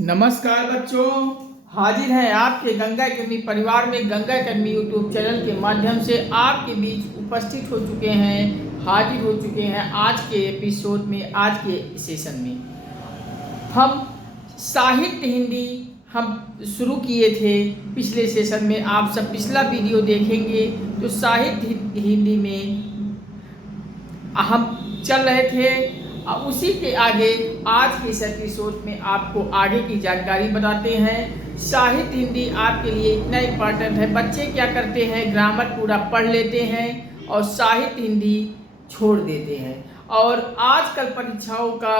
नमस्कार बच्चों, हाजिर हैं आपके गंगा अकेडमी परिवार में। गंगा अकेडमी यूट्यूब चैनल के माध्यम से आपके बीच उपस्थित हो चुके हैं, हाजिर हो चुके हैं आज के एपिसोड में। आज के सेशन में हम साहित्य हिंदी हम शुरू किए थे। पिछले सेशन में आप सब पिछला वीडियो देखेंगे तो साहित्य हिंदी में हम चल रहे थे। उसी के आगे आज के इस एपिसोड में आपको आगे की जानकारी बताते हैं। साहित्य हिंदी आपके लिए इतना इम्पॉर्टेंट है। बच्चे क्या करते हैं, ग्रामर पूरा पढ़ लेते हैं और साहित्य हिंदी छोड़ देते हैं। और आजकल परीक्षाओं का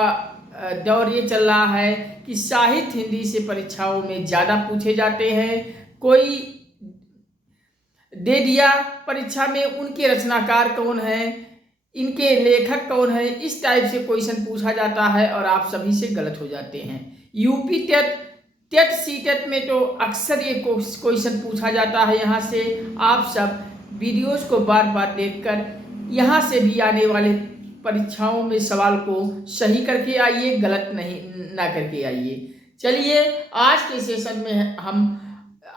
दौर ये चल रहा है कि साहित्य हिंदी से परीक्षाओं में ज़्यादा पूछे जाते हैं। कोई दे दिया परीक्षा में, उनके रचनाकार कौन है, इनके लेखक कौन है, इस टाइप से क्वेश्चन पूछा जाता है और आप सभी से गलत हो जाते हैं। यूपी टेट सीटेट में तो अक्सर ये क्वेश्चन पूछा जाता है। यहाँ से आप सब वीडियोस को बार बार देखकर यहाँ से भी आने वाले परीक्षाओं में सवाल को सही करके आइए, गलत नहीं ना करके आइए। चलिए आज के सेशन में हम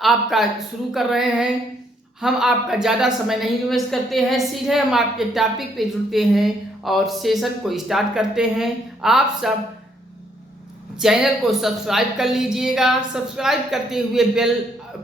आपका शुरू कर रहे हैं। हम आपका ज़्यादा समय नहीं वेस्ट करते हैं, सीधे हम आपके टॉपिक पे जुड़ते हैं और सेशन को स्टार्ट करते हैं। आप सब चैनल को सब्सक्राइब कर लीजिएगा। सब्सक्राइब करते हुए बेल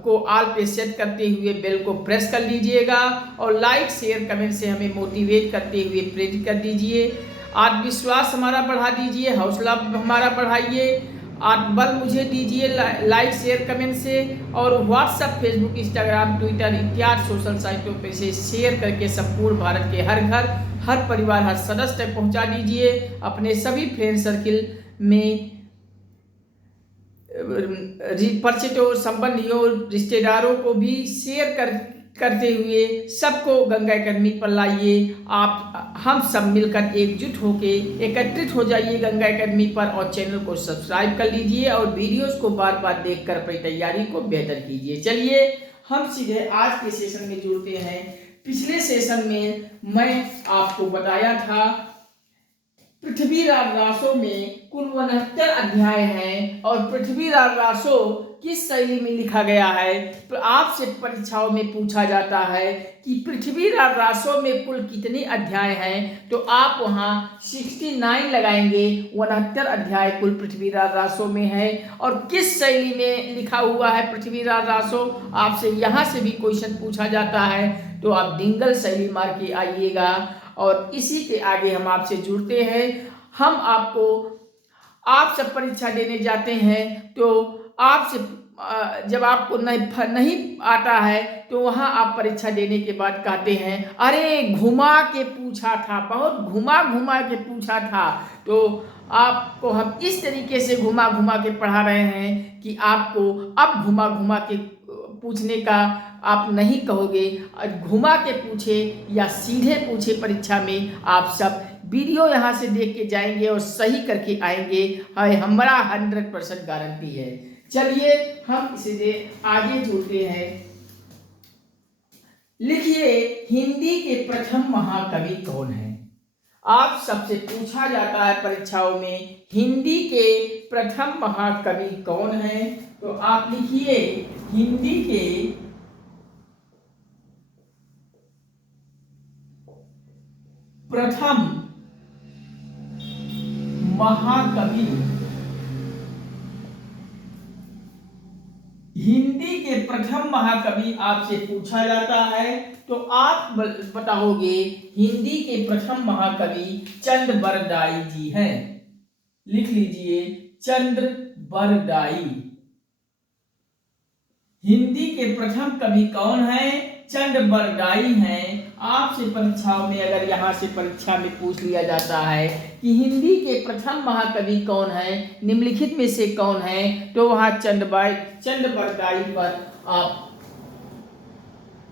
को ऑल पे सेट करते हुए बेल को प्रेस कर लीजिएगा और लाइक शेयर कमेंट से हमें मोटिवेट करते हुए प्रेरित कर दीजिए। आत्मविश्वास हमारा बढ़ा दीजिए, हौसला हमारा बढ़ाइए, बल मुझे दीजिए लाइक शेयर कमेंट से। और व्हाट्सएप, फेसबुक, इंस्टाग्राम, ट्विटर इत्यादि सोशल साइटों पे से शेयर करके संपूर्ण भारत के हर घर, हर परिवार, हर सदस्य तक पहुंचा दीजिए। अपने सभी फ्रेंड सर्किल में परिचितों, संबंधियों, रिश्तेदारों को भी शेयर करते हुए सबको गंगा अकेडमी पर लाइए। हम सब मिलकर एकजुट होके एकत्रित हो जाइए गंगा अकेडमी पर और चैनल को सब्सक्राइब कर लीजिए और वीडियोस को बार बार देखकर अपनी तैयारी को बेहतर कीजिए। चलिए हम सीधे आज के सेशन में जुड़ते हैं। पिछले सेशन में मैं आपको बताया था पृथ्वीराज रासो में कुल 69 अध्याय हैं और पृथ्वीराज रासो किस शैली में लिखा गया है। तो आपसे परीक्षाओं में पूछा जाता है कि पृथ्वीराज रासो में कुल कितने अध्याय हैं, तो आप वहां 69 लगाएंगे। 69 अध्याय कुल पृथ्वीराज रासो में है। और किस शैली में लिखा हुआ है पृथ्वीराज रासो, आपसे यहाँ से भी क्वेश्चन पूछा जाता है, तो आप डिंगल शैली मार के आइएगा। और इसी के आगे हम आपसे जुड़ते हैं। हम आपको, आप सब परीक्षा देने जाते हैं तो आपसे जब आपको नहीं आता है तो वहाँ आप परीक्षा देने के बाद कहते हैं अरे घुमा के पूछा था, बहुत घुमा घुमा के पूछा था। तो आपको हम इस तरीके से घुमा घुमा के पढ़ा रहे हैं कि आपको अब घुमा घुमा के पूछने का आप नहीं कहोगे। घुमा के पूछे या सीधे पूछे परीक्षा में आप सब वीडियो यहाँ से देख के जाएंगे और सही करके आएंगे, हमारा 100% गारंटी है। चलिए हम इसे आगे जुड़ते हैं। लिखिए, हिंदी के प्रथम महाकवि कौन है। आप सबसे पूछा जाता है परीक्षाओं में हिंदी के प्रथम महाकवि कौन है, तो आप लिखिए हिंदी के प्रथम महाकवि, हिंदी के प्रथम महाकवि आपसे पूछा जाता है तो आप बताओगे हिंदी के प्रथम महाकवि चंद बरदाई जी हैं। लिख लीजिए चंद्र बरदाई। हिंदी के प्रथम कवि कौन है, चंद बरदाई हैं। आपसे परीक्षाओं में अगर यहाँ से परीक्षा में पूछ लिया जाता है कि हिंदी के प्रथम महाकवि कौन है, निम्नलिखित में से कौन है, तो वहाँ चंद बरदाई पर आप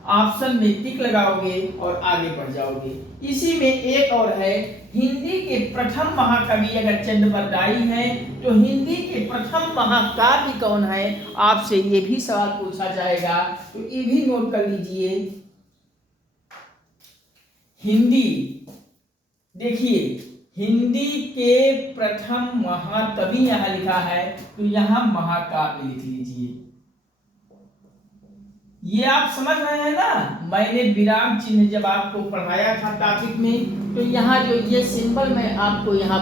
ऑप्शन में टिक लगाओगे और आगे बढ़ जाओगे। इसी में एक और है, हिंदी के प्रथम महाकवि अगर चंद बरदाई है तो हिंदी के प्रथम महाकाव्य कौन है, आपसे ये भी सवाल पूछा जाएगा, तो ये भी नोट कर लीजिए। हिंदी, देखिए हिंदी के प्रथम महाकवि यहां लिखा है, तो यहां महाकाव्य लिख लीजिए। ये आप समझ रहे हैं ना, मैंने विराम चिन्ह जब आपको पढ़ाया था टॉपिक में, तो यहाँ जो ये सिंबल मैं आपको यहाँ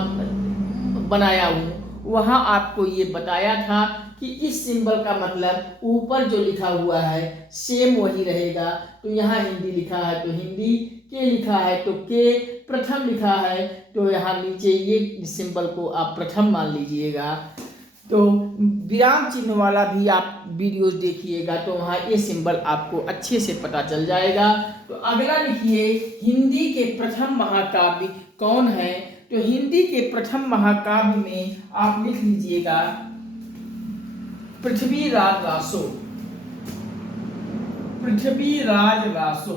बनाया हूँ, वहाँ आपको ये बताया था कि इस सिंबल का मतलब ऊपर जो लिखा हुआ है सेम वही रहेगा। तो यहाँ हिंदी लिखा है तो हिंदी, के लिखा है तो के, प्रथम लिखा है तो यहाँ नीचे ये सिंबल को आप प्रथम मान लीजिएगा। तो विराम चिन्ह वाला भी आप वीडियोस देखिएगा तो वहाँ ये सिंबल आपको अच्छे से पता चल जाएगा। तो अगला लिखिए, हिंदी के प्रथम महाकाव्य कौन है? तो हिंदी के प्रथम महाकाव्य में आप लिख लीजिएगा पृथ्वीराज रासो। पृथ्वीराज रासो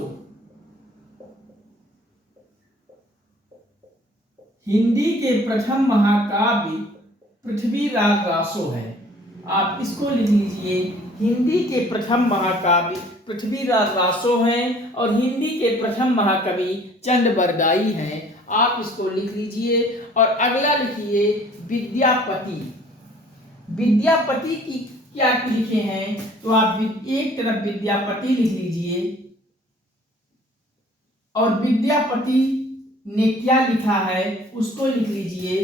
हिंदी के प्रथम महाकाव्य पृथ्वीराज रासो है। आप इसको लिख लीजिए, हिंदी के प्रथम महाकाव्य पृथ्वीराज रासो हैं और हिंदी के प्रथम महाकवि चंद बरदाई हैं। आप इसको लिख लीजिए। और अगला लिखिए विद्यापति। विद्यापति की क्या लिखे हैं? तो आप एक तरफ विद्यापति लिख लीजिए और विद्यापति ने क्या लिखा है उसको लिख लीजिए।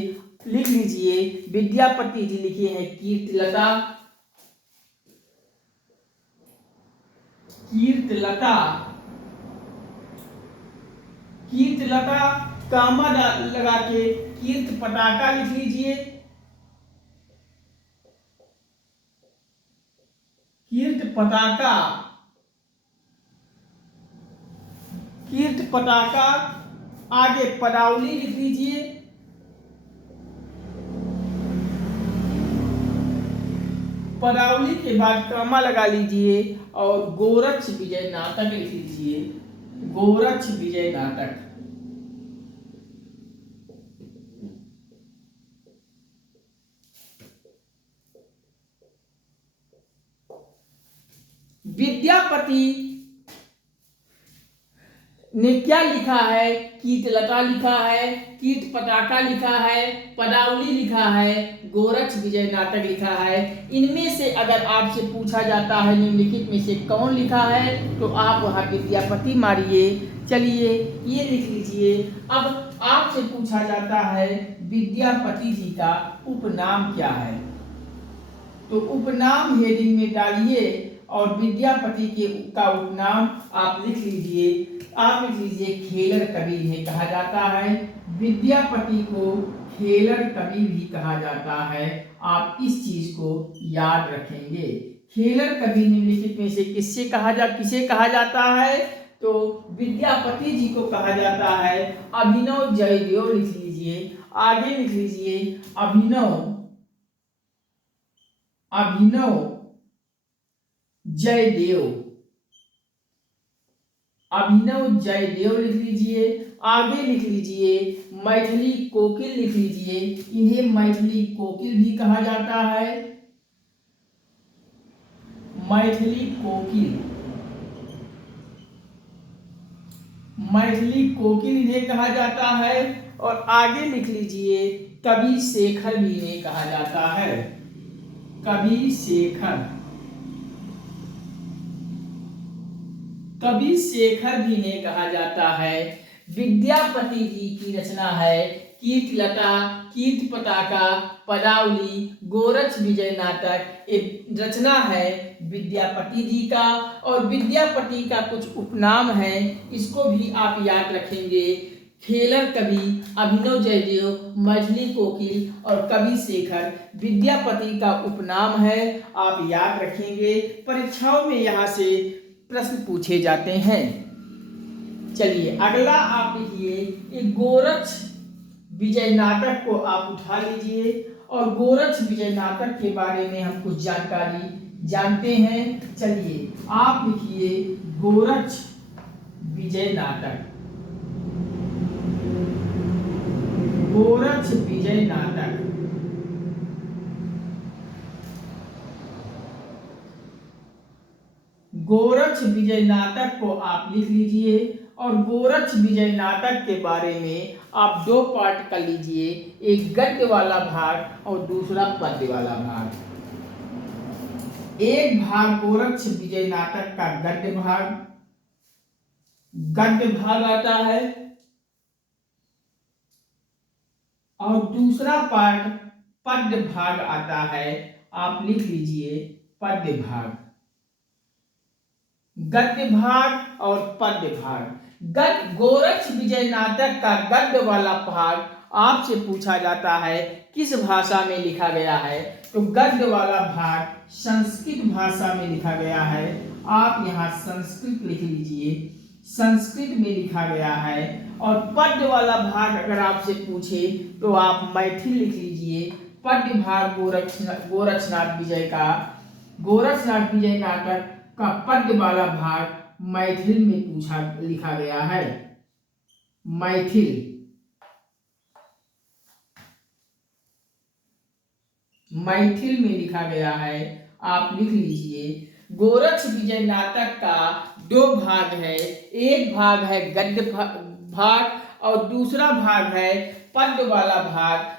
लिख लीजिए विद्यापति जी लिखे हैं कीर्तिलता। कीर्तिलता, कीर्तिलता कामा लगा के कीर्त पताका लिख लीजिए। कीर्त पताका, कीर्त पताका, आगे पदावली लिख लीजिए। पदावली के बाद कामा लगा लीजिए और गोरक्ष विजय नाटक लिख लीजिए। गोरक्ष विजय नाटक। विद्यापति ने क्या लिखा है? कीर्तिलता लिखा है, कीर्त पताका लिखा है, पदावली लिखा है, गोरक्ष विजय नाटक लिखा है। इनमें से अगर आपसे पूछा जाता है निम्नलिखित में से कौन लिखा है, तो आप वहां विद्यापति मारिए। चलिए ये लिख लीजिए। अब आपसे पूछा जाता है विद्यापति जी का उपनाम क्या है? तो उपनाम हेडिंग में डालिए और विद्यापति के का उपनाम आप लिख लीजिए। आप लिख लीजिए खेलर कवि इन्हें कहा जाता है। विद्यापति को खेलर कवि भी कहा जाता है। आप इस चीज को याद रखेंगे। खेलर कवि निम्नलिखित में से किसे कहा जाता है? तो विद्यापति जी को कहा जाता है। अभिनव जयदेव लिख लीजिए। आगे लिख लीजिए अभिनव जयदेव। अभिनव जयदेव लिख लीजिए। आगे लिख लीजिए मैथिली कोकिल लिख लीजिए। इन्हें मैथिली कोकिल भी कहा जाता है। मैथिली कोकिल, मैथिली कोकिल इन्हें कहा जाता है। और आगे लिख लीजिए कवि शेखर भी इन्हें कहा जाता है। कवि शेखर, कवि शेखर भी इन्हें कहा जाता है। विद्यापति जी की रचना है कीर्तिलता, कीर्त पताका, पदावली, गोरक्ष विजय नाटक। एक रचना है विद्यापति जी का। और विद्यापति का कुछ उपनाम है, इसको भी आप याद रखेंगे। खेलर कवि, अभिनव जयदेव, मैथिली कोकिल और कवि शेखर विद्यापति का उपनाम है। आप याद रखेंगे, परीक्षाओं में यहाँ से प्रश्न पूछे जाते हैं। चलिए अगला आप लिखिए, एक गोरक्ष विजय नाटक को आप उठा लीजिए और गोरक्ष विजय नाटक के बारे में हम कुछ जानकारी जानते हैं। चलिए आप लिखिए गोरक्ष विजय नाटक। गोरक्ष विजय नाटक, गोरक्ष विजय नाटक को आप लिख लीजिए और गोरक्ष विजय नाटक के बारे में आप दो पार्ट कर लीजिए, एक गद्य वाला भाग और दूसरा पद्य वाला भाग। एक भाग गोरक्ष विजय नाटक का गद्य भाग आता है और दूसरा पार्ट पद्य भाग आता है। आप लिख लीजिए पद्य भाग, गद्य भाग और पद्य भाग। गोरक्ष विजय नाटक का गद्य वाला भाग आपसे पूछा जाता है किस भाषा में लिखा गया है, तो गद्य वाला भाग संस्कृत भाषा में लिखा गया है। आप यहाँ संस्कृत लिख लीजिए, संस्कृत में लिखा गया है। और पद्य वाला भाग अगर आपसे पूछे तो आप मैथिल लिख लीजिए। पद्य भाग गोरक्षनाथ विजय नाटक का पद्य वाला भाग मैथिल में लिखा गया है। मैथिल में लिखा गया है। आप लिख लीजिए गोरक्ष विजय नाटक का दो भाग है, एक भाग है गद्य भाग और दूसरा भाग है पद्य वाला भाग।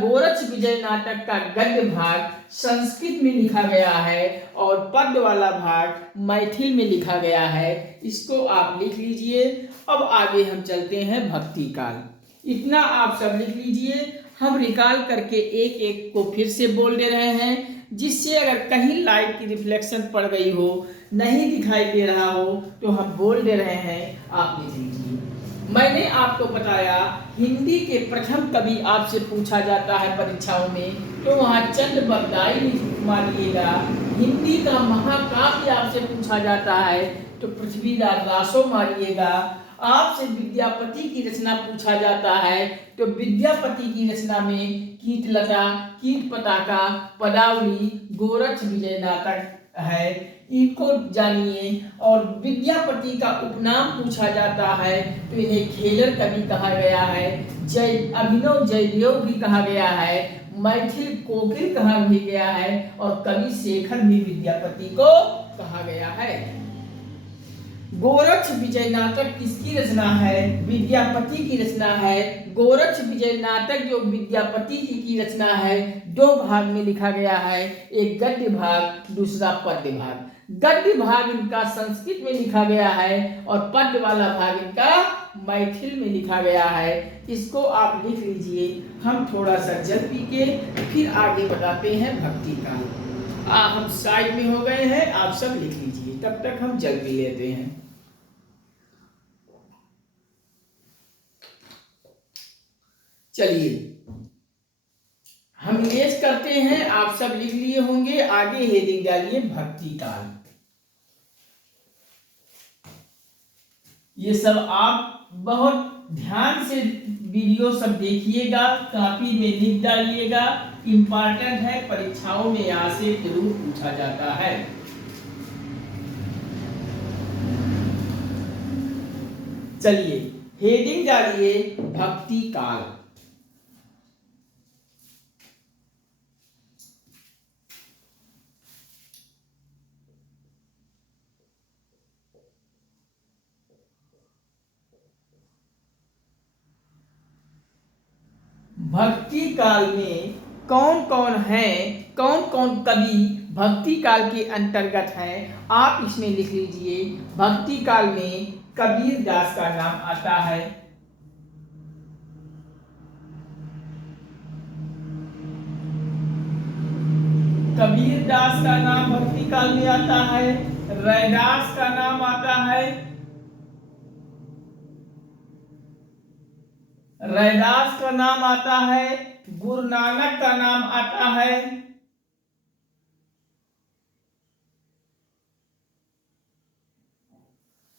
गोरक्ष विजय नाटक का गद्य भाग संस्कृत में लिखा गया है और पद्य वाला भाग मैथिल में लिखा गया है। इसको आप लिख लीजिए। अब आगे हम चलते हैं भक्ति काल। इतना आप सब लिख लीजिए। हम रिकॉल करके एक एक को फिर से बोल दे रहे हैं, जिससे अगर कहीं लाइट की रिफ्लेक्शन पड़ गई हो, नहीं दिखाई दे रहा हो, तो हम बोल दे रहे हैं, आप लिख लीजिए। मैंने आपको बताया हिंदी के प्रथम कवि आपसे पूछा जाता है परीक्षाओं में, तो वहाँ चंद बरदाई मानिएगा। हिंदी का महाकाव्य आपसे पूछा जाता है तो पृथ्वीराज रासो मानिएगा। आपसे विद्यापति की रचना पूछा जाता है तो विद्यापति की रचना में कीटलता, कीट पताका, पदावली, गोरक्ष विजय नाटक है, इनको जानिए। और विद्यापति का उपनाम पूछा जाता है तो इन्हें खेलर कवि कहा गया है, अभिनव जयदेव भी कहा गया है, मैथिल कोकिल कहा भी गया है और कवि शेखर भी विद्यापति को कहा गया है। गोरक्ष विजय नाटक किसकी रचना है? विद्यापति की रचना है। गोरक्ष विजय नाटक जो विद्यापति जी की रचना है, दो भाग में लिखा गया है, एक गद्य भाग, दूसरा पद्य भाग। गद्य भाग इनका संस्कृत में लिखा गया है और पद्य वाला भाग इनका मैथिल में लिखा गया है। इसको आप लिख लीजिए। हम थोड़ा सा जल पी के फिर आगे बताते हैं भक्ति का। हम साइड में हो गए हैं, आप सब लिख लीजिए, तब तक हम जल पी लेते हैं। चलिए हम इरेज करते हैं, आप सब लिख लिए होंगे। आगे हेडिंग डालिए भक्ति काल। ये सब आप बहुत ध्यान से वीडियो सब देखिएगा, कॉपी में लिख डालिएगा, इंपॉर्टेंट है, परीक्षाओं में यहाँ से जरूर पूछा जाता है। चलिए हेडिंग डालिए भक्ति काल। भक्ति काल में कौन कौन है, कौन कौन कवि भक्ति काल के अंतर्गत हैं, आप इसमें लिख लीजिए। भक्ति काल में कबीर दास का नाम आता है, कबीर दास का नाम भक्ति काल में आता है। रैदास का नाम आता है, रैदास का नाम आता है। गुरु नानक का नाम आता है।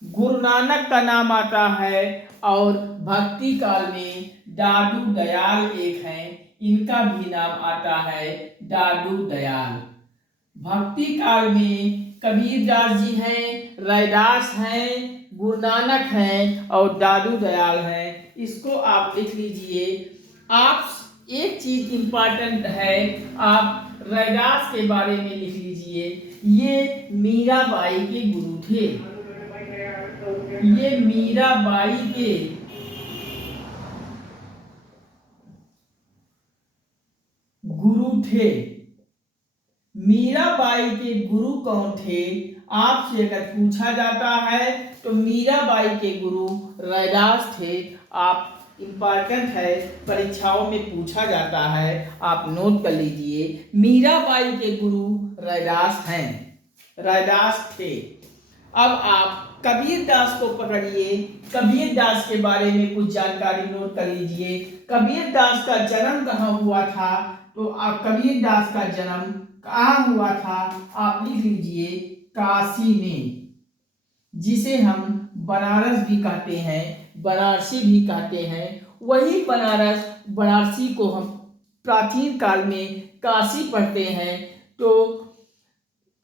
गुरु नानक का नाम आता है। और भक्ति काल में दादू दयाल एक हैं, इनका भी नाम आता है, दादू दयाल। भक्ति काल में कबीरदास जी हैं, रैदास हैं, गुरु नानक हैं और दादू दयाल हैं। इसको आप लिख लीजिए। आप एक चीज इंपॉर्टेंट है, आप रैदास के बारे में लिख लीजिए। ये मीराबाई के गुरु थे, ये मीराबाई के थे? मीराबाई के गुरु कौन थे? आपसे अगर पूछा जाता है तो मीराबाई के गुरु रैदास थे। आप इम्पॉर्टेंट है, परीक्षाओं में पूछा जाता है, आप नोट कर लीजिए। मीराबाई के गुरु रैदास हैं, रैदास थे। अब आप कबीरदास को पकड़िए। कबीरदास के बारे में कुछ जानकारी नोट कर लीजिए। कबीरदास का जन्म कहाँ हुआ था? तो आप कबीरदास का जन्म कहाँ हुआ था? आप लिख लीजिए काशी में, जिसे हम बनारस भी कहते हैं, बनारसी भी कहते हैं। वही बनारस, बनारसी को हम प्राचीन काल में काशी पढ़ते हैं। तो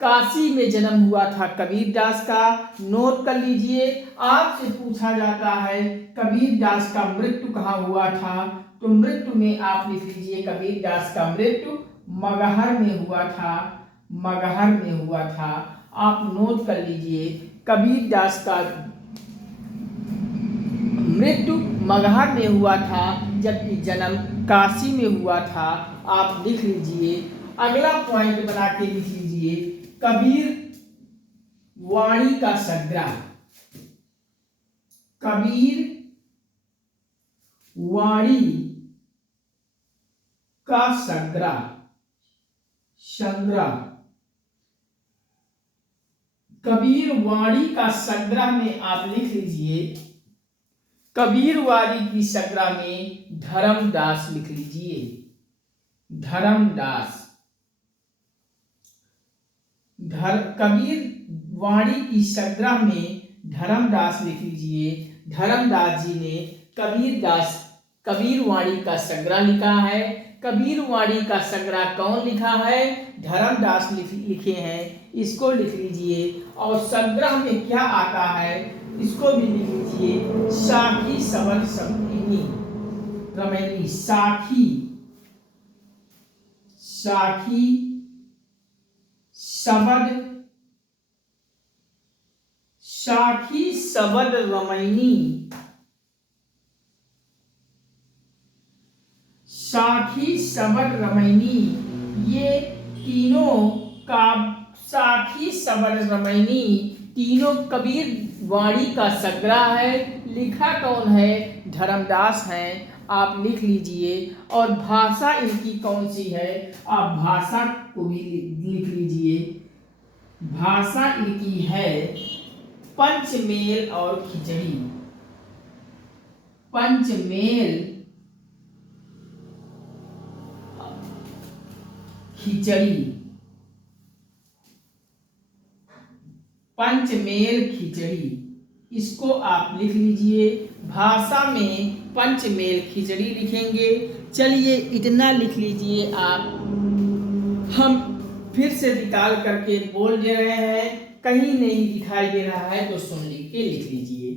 काशी में जन्म हुआ था कबीरदास का, नोट कर लीजिए। आपसे पूछा जाता है कबीरदास का मृत्यु कहाँ हुआ था? तो मृत्यु में आप लिख लीजिए कबीरदास का मृत्यु मगहर में हुआ था, मगहर में हुआ था। आप नोट कर लीजिए कबीरदास का मृत्यु मगहर में हुआ था, जबकि जन्म काशी में हुआ था। आप लिख लीजिए। अगला पॉइंट बना के लिख लीजिए कबीर वाणी का संग्रह। कबीर वाणी का संग्रह, संग्रह। कबीर वाणी का संग्रह में आप लिख लीजिए कबीर वाणी की संग्रह में धर्मदास लिख लीजिए, धर्मदास। कबीर वाणी की संग्रह में धर्मदास लिख लीजिए। धर्मदास जी ने कबीर वाणी का संग्रह लिखा है। कबीर वाणी का संग्रह कौन लिखा है? धर्मदास लिखे हैं, इसको लिख लीजिए। और संग्रह में क्या आता है इसको भी लिख लीजिए, साखी सबद रमैनी, साखी सबद रमैनी, साखी सबद रमैनी। ये तीनों का साखी सबद रमैनी तीनों कबीर वाणी का संग्रह है। लिखा कौन है? धर्मदास हैं, आप लिख लीजिए। और भाषा इनकी कौन सी है? आप भाषा को भी लिख लीजिए। भाषा इनकी है पंचमेल और खिचड़ी, पंचमेल खिचड़ी, पंचमेल खिचड़ी, इसको आप लिख लीजिए। भाषा में पंचमेल खिचड़ी लिखेंगे। चलिए इतना लिख लीजिए आप। हम फिर से निकाल करके बोल दे रहे हैं, कहीं नहीं दिखाई दे रहा है तो सुन के लिख लीजिए।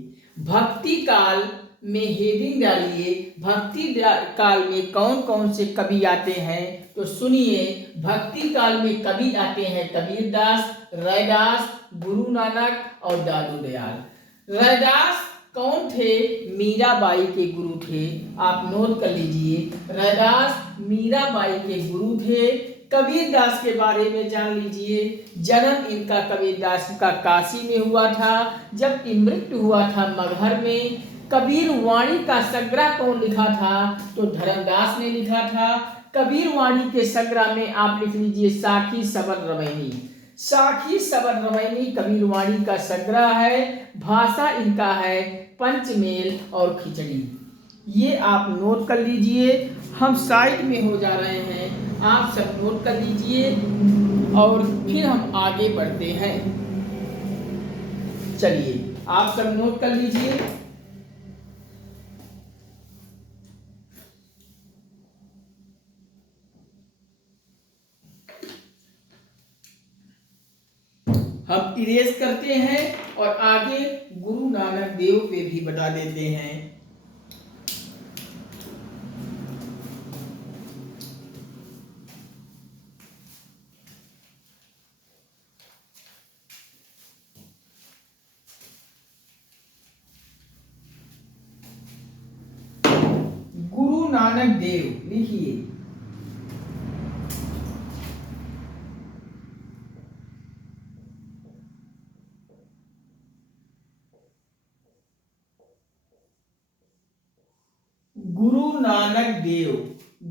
भक्ति काल में हेडिंग डालिए। भक्ति काल में कौन कौन से कवि आते हैं तो सुनिए। भक्ति काल में कवि आते हैं कबीरदास, रैदास, गुरु नानक और दादू दयाल। रैदास कौन थे? मीराबाई के गुरु थे, आप नोट कर लीजिए। रैदास मीराबाई के गुरु थे। कबीरदास के बारे में जान लीजिए। जन्म इनका कबीरदास का काशी में हुआ था, जबकि मृत्यु हुआ था मगहर में। कबीर वाणी का संग्रह कौन लिखा था? तो धर्मदास ने लिखा था। कबीर वाणी के संग्रह में आप लिख लीजिए साखी सबद रमैनी, साखी सबद रमैनी कबीर वाणी का संग्रह है। भाषा इनका है पंचमेल और खिचड़ी। ये आप नोट कर लीजिए। हम साइड में हो जा रहे हैं, आप सब नोट कर लीजिए और फिर हम आगे बढ़ते हैं। चलिए आप सब नोट कर लीजिए। हम इरेज करते हैं और आगे गुरु नानक देव पे भी बता देते हैं। गुरु नानक देव लिखिए। गुरु नानक देव।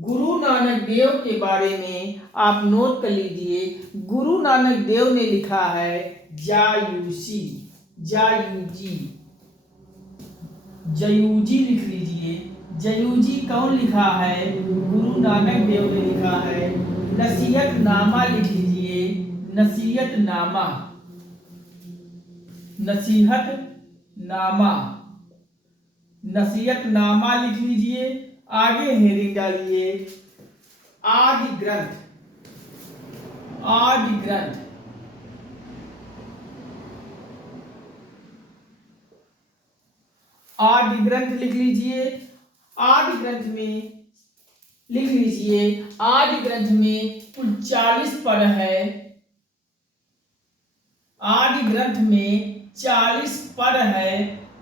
गुरु नानक देव के बारे में आप नोट कर लीजिए। गुरु नानक देव ने लिखा है जायूसी, जायूजी, जयूजी लिख लीजिए। जयूजी कौन लिखा है? गुरु नानक देव ने लिखा है। नसीहतनामा लिख लीजिए, नसीहतनामा, नसीहतनामा, नसीहतनामा लिख लीजिए। आगे हेडिंग डालिए आदि ग्रंथ, आदि ग्रंथ, आदि ग्रंथ लिख लीजिए। आदि ग्रंथ में लिख लीजिए, आदि ग्रंथ में कुल 40 पद है। आदि ग्रंथ में 40 पद है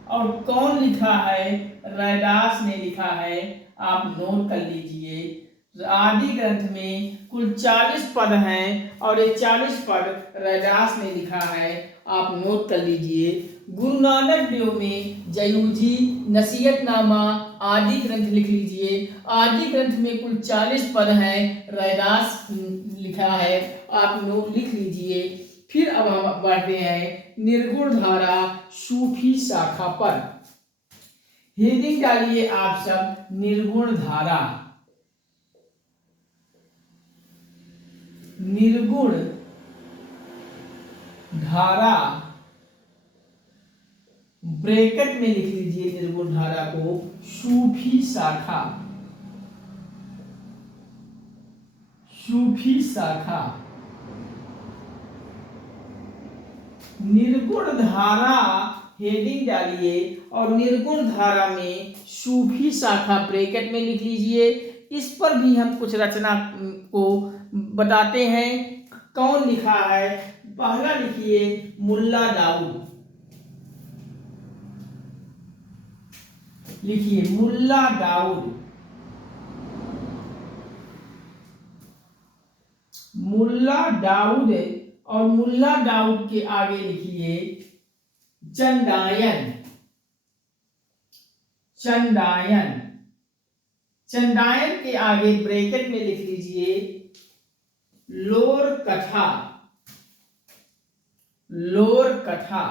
और कौन लिखा है? रैदास ने लिखा है। आप नोट कर लीजिए। आदि ग्रंथ में कुल 40 पद हैं और ये 40 पद रैदास ने लिखा है। आप नोट कर लीजिए। गुरु नानक देव में जयूजी, नसीहतनामा, आदि ग्रंथ लिख लीजिए। आदि ग्रंथ में कुल 40 पद हैं, रैदास लिखा है। आप नोट लिख लीजिए। फिर अब हम बढ़ते हैं निर्गुण धारा सूफी शाखा पर। हेडिंग डालिए आप सब निर्गुण धारा, निर्गुण धारा, ब्रैकेट में लिख लीजिए निर्गुण धारा को सूफी शाखा, सूफी शाखा। निर्गुण धारा हेडिंग डालिए और निर्गुण धारा में सूफी शाखा ब्रैकेट में लिख लीजिए। इस पर भी हम कुछ रचना को बताते हैं। कौन लिखा है? पहला लिखिए मुल्ला दाऊद, लिखिए मुल्ला दाऊद, मुल्ला दाऊद। और मुल्ला दाऊद के आगे लिखिए चंदायन, चंदायन। चंदायन के आगे ब्रैकेट में लिख लीजिए लोर कथा, लोर कथा।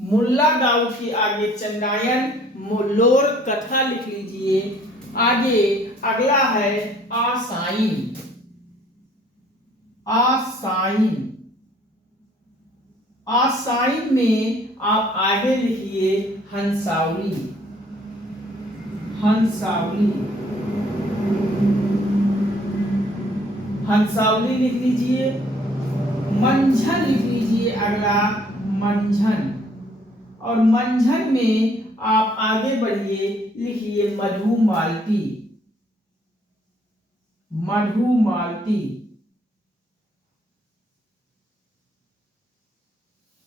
मुल्ला दाऊद के आगे चंदायन, लोर कथा लिख लीजिए। आगे अगला है आसाइन, आसाइन। आसाइन में आप आगे लिखिए हंसावली, हंसावली, हंसावली लिख लीजिए। मंझन लिख लीजिए अगला मंझन। और मंझन में आप आगे बढ़िए, लिखिए मधुमालती, मधुमालती,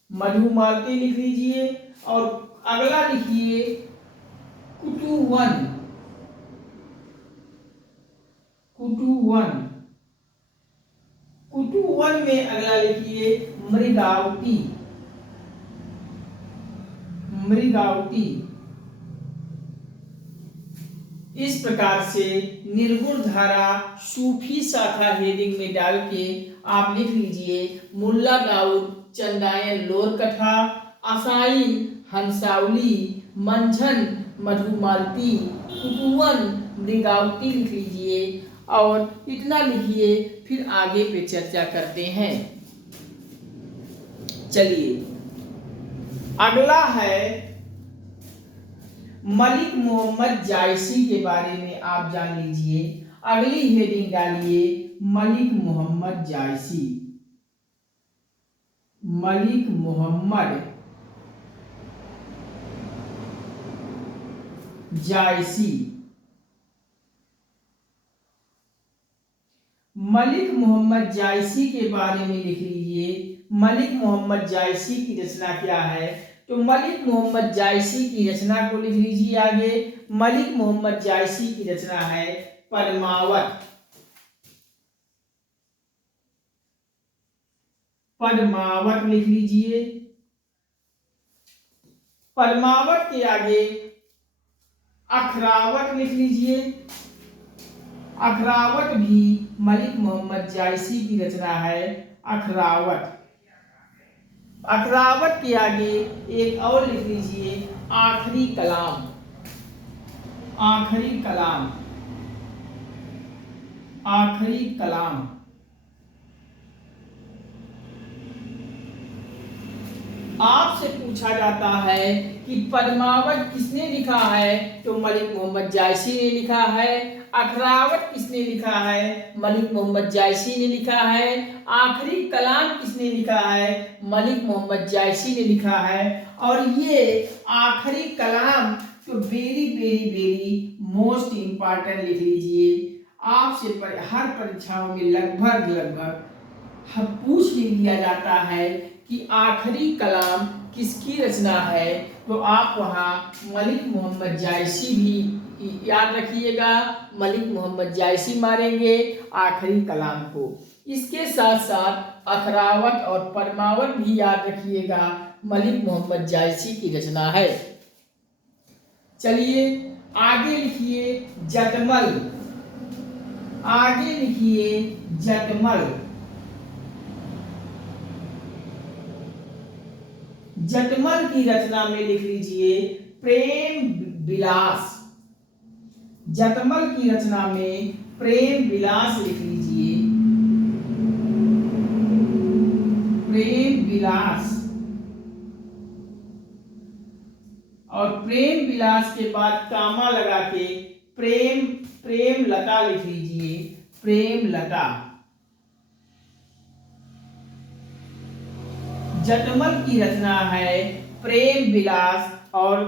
मधुमालती लिख लीजिए। और अगला लिखिए कुटुवन, कुटुवन। कुटुवन में अगला लिखिए मृगावती, मृगावती। इस प्रकार से निर्गुण धारा सूफी शाखा हेडिंग में डाल के आप लिख लीजिए मुल्ला दाऊद, चंदायन, लोर कथा, आसाइन, हंसावली, मंझन, मधुमालती, कुटुवन, मृगावती लिख लीजिए। और इतना लिखिए, फिर आगे पे चर्चा करते हैं। चलिए अगला है मलिक मोहम्मद जायसी के बारे में आप जान लीजिए। अगली हेडिंग डालिए मलिक मोहम्मद जायसी, मलिक मोहम्मद जायसी। मलिक मोहम्मद जायसी के बारे में लिख लीजिए मलिक मोहम्मद जायसी की रचना क्या है। तो मलिक मोहम्मद जायसी की रचना को लिख लीजिए आगे। मलिक मोहम्मद जायसी की रचना है पद्मावत, पद्मावत लिख लीजिए। पद्मावत के आगे अखरावत लिख लीजिए। अखरावत भी मलिक मोहम्मद जायसी की रचना है। अखरावत। अखरावत के आगे एक और लिख लीजिए, आखिरी कलाम। आखिरी कलाम। आखिरी कलाम। आपसे पूछा जाता है कि पद्मावत किसने लिखा है, तो मलिक मोहम्मद जायसी ने लिखा है। अखरावत किसने लिखा है, मलिक मोहम्मद जायसी ने लिखा है। आखिरी कलाम किसने लिखा है, मलिक मोहम्मद जायसी ने लिखा है। और ये आखिरी कलाम तो very very very most important लिख लीजिए। आपसे हर परीक्षाओं में लगभग हम पूछ ही लिया जाता है कि आखिरी कलाम किसकी रचना है, तो आप वहाँ मलिक मोहम्मद जायसी भी याद रखिएगा। मलिक मोहम्मद जायसी मारेंगे आखिरी कलाम को। इसके साथ साथ अखरावत और पद्मावत भी याद रखिएगा, मलिक मोहम्मद जायसी की रचना है। चलिए आगे लिखिए जटमल। आगे लिखिए जटमल। जटमल की रचना में लिख लीजिए प्रेम विलास। जटमल की रचना में प्रेम विलास लिख लीजिए। प्रेम विलास। और प्रेम विलास के बाद कामा लगा के प्रेम लता लिख लीजिए। प्रेम लता। जटमल की रचना है प्रेम विलास और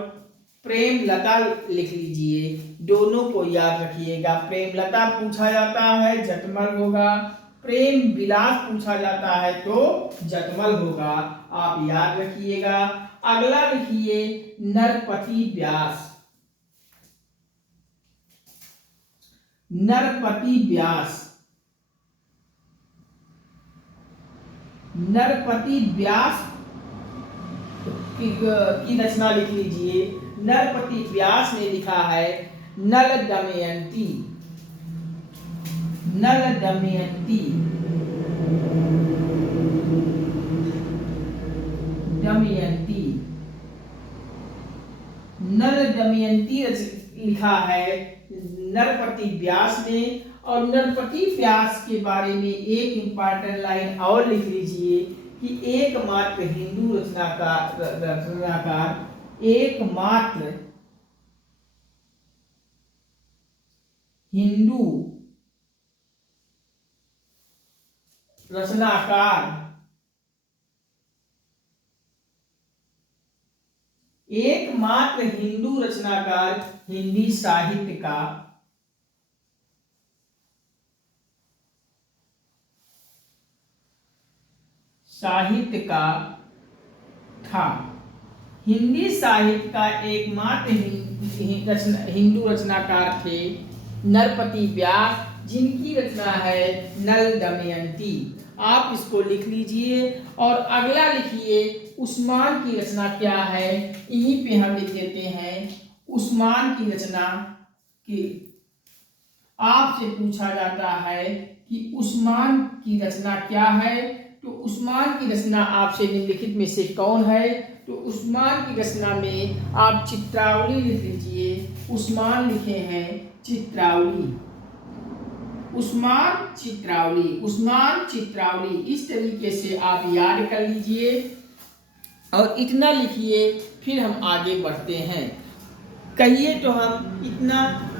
प्रेम लता लिख लीजिए। दोनों को याद रखिएगा। प्रेम लता पूछा जाता है जटमल होगा, प्रेम विलास पूछा जाता है तो जटमल होगा। आप याद रखिएगा। अगला लिखिए नरपति व्यास। नरपति व्यास। नरपति व्यास की रचना लिख लीजिए। नरपति व्यास ने लिखा है नल दमयंती। नल दमयंती। दमयंती। नल दमयंती लिखा है नरपति व्यास ने। और नरपति व्यास के बारे में एक इंपॉर्टेंट लाइन और लिख लीजिए कि एकमात्र हिंदू रचनाकार एकमात्र हिंदू रचनाकार एकमात्र हिंदू रचनाकार हिंदी साहित्य का था। हिंदी साहित्य का एकमात्र हिंदू रचनाकार थे नरपति व्यास, जिनकी रचना है नल दमयंती। आप इसको लिख लीजिए। और अगला लिखिए उस्मान की रचना क्या है। यहीं पे हम लिख देते हैं उस्मान की रचना की। आपसे पूछा जाता है कि उस्मान की रचना क्या है, तो उस्मान की रचना आपसे निम्नलिखित में से कौन है, तो उस्मान की रचना में आप चित्रावली लिख लीजिए। उस्मान लिखे हैं चित्रावली। उस्मान चित्रावली। उस्मान चित्रावली। इस तरीके से आप याद कर लीजिए और इतना लिखिए, फिर हम आगे बढ़ते हैं। कहिए तो हम इतना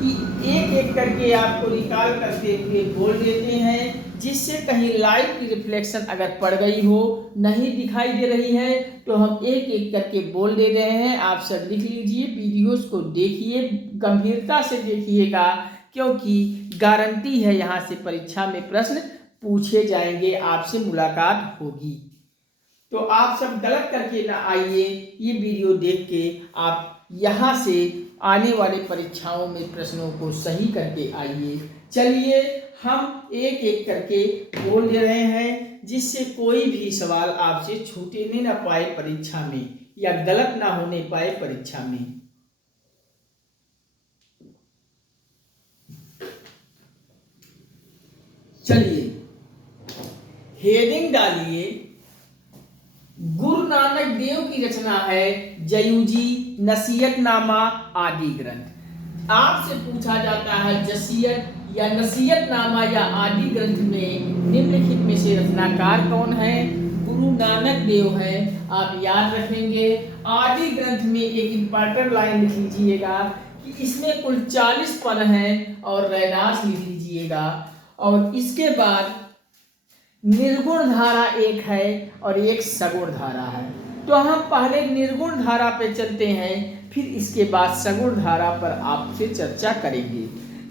एक एक करके आपको रिकॉल करते हुए बोल देते हैं, जिससे कहीं लाइट की रिफ्लेक्शन अगर पड़ गई हो, नहीं दिखाई दे रही है, तो हम एक एक करके बोल दे रहे हैं। आप सब लिख लीजिए, वीडियोस को देखिए, गंभीरता से देखिएगा, क्योंकि गारंटी है यहाँ से परीक्षा में प्रश्न पूछे जाएंगे, आपसे मुलाकात होगी। तो आप सब गलत करके ना आइए, ये वीडियो देख के आप यहाँ से आने वाले परीक्षाओं में प्रश्नों को सही करके आइए। चलिए हम एक एक करके बोल दे रहे हैं, जिससे कोई भी सवाल आपसे छूटने ना पाए परीक्षा में। या गलत ना होने पाए परीक्षा में। चलिए हेडिंग डालिए, गुरु नानक देव की रचना है जयूजी, नसीहतनामा आदि ग्रंथ। आपसे पूछा जाता है जसीयत या नसीहतनामा या आदि ग्रंथ में निम्नलिखित में से रचनाकार कौन है? गुरु नानक देव है, आप याद रखेंगे। आदि ग्रंथ में एक इंपॉर्टेंट लाइन लिख लीजिएगा कि इसमें कुल 40 पद हैं और रैदास लिख लीजिएगा। और इसके बाद निर्गुण धारा एक है और एक सगुण धारा है। तो हम पहले निर्गुण धारा पे चलते हैं, फिर इसके बाद सगुण धारा पर आपसे चर्चा करेंगे।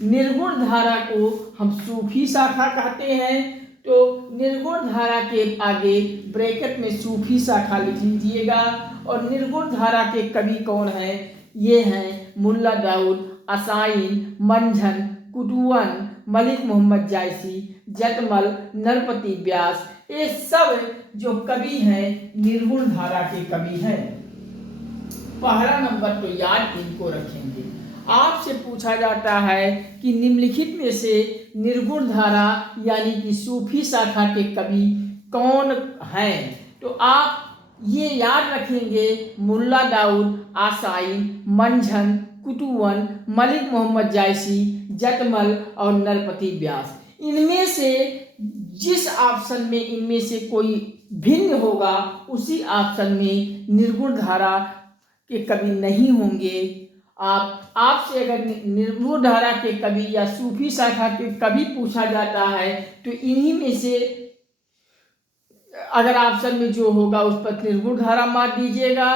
निर्गुण धारा को हम सूफी शाखा कहते हैं। तो निर्गुण धारा के आगे ब्रैकेट में सूफी शाखा लिख लीजिएगा। और निर्गुण धारा के कवि कौन हैं? ये हैं मुल्ला दाऊद, असाइन, मंझन, कुटुवन, मलिक मोहम्मद जायसी, जटमल, नरपति व्यास। ये सब जो कवि हैं निर्गुण धारा के कवि हैं। पहला नंबर तो याद इनको रखेंगे। आपसे पूछा जाता है कि निम्नलिखित में से निर्गुण धारा यानी कि सूफी शाखा के कवि कौन हैं? तो आप ये याद रखेंगे, मुल्ला दाऊद, आसाइन, मंझन, कुटुवन, मलिक मोहम्मद जायसी, जटमल और नरपति व्यास। इनमें से जिस ऑप्शन में इनमें से कोई भिन्न होगा उसी ऑप्शन में निर्गुण धारा के कवि नहीं होंगे। आपसे अगर निर्गुण धारा के कवि या सूफी शाखा के कवि पूछा जाता है तो इन्हीं में से अगर ऑप्शन में जो होगा उस पर निर्गुण धारा मार दीजिएगा।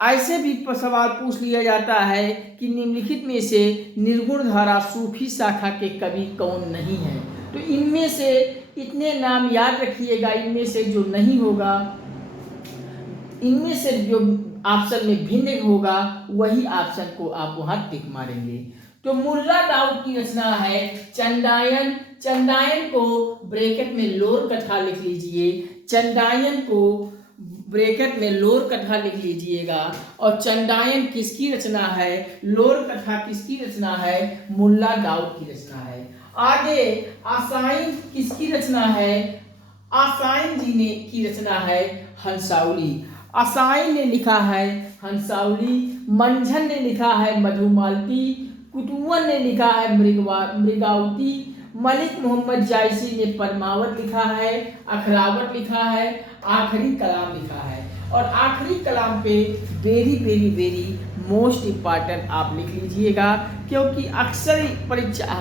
ऐसे भी सवाल पूछ लिया जाता है कि निम्नलिखित में से निर्गुण धारा सूफी शाखा के कवि कौन नहीं है? तो इनमें से इतने नाम याद रखिएगा। इनमें से जो नहीं होगा, इनमें से जो ऑप्शन में भिन्न होगा वही ऑप्शन को आप वहां टिक मारेंगे। तो मुल्ला दाऊद की रचना है चंदायन। चंदायन को ब्रैकेट में लोर कथा लिख लीजिए। चंदायन को ब्रैकेट में लोर कथा लिख लीजिएगा। और चंदायन किसकी रचना है? लोर कथा किसकी रचना है? मुल्ला दाऊद की रचना है। आगे आसाइन किसकी रचना है? आसाइन जी ने की रचना है हंसावली। आसाइन ने लिखा है हंसावली। मंझन ने लिखा है मधुमालती। कुटुवन ने लिखा है मृगावती। मलिक मोहम्मद जायसी ने परमावत लिखा है, अखरावत लिखा है, आखिरी कलाम लिखा है। और आखिरी कलाम पे very very very most important आप लिख लीजिएगा, क्योंकि अक्सर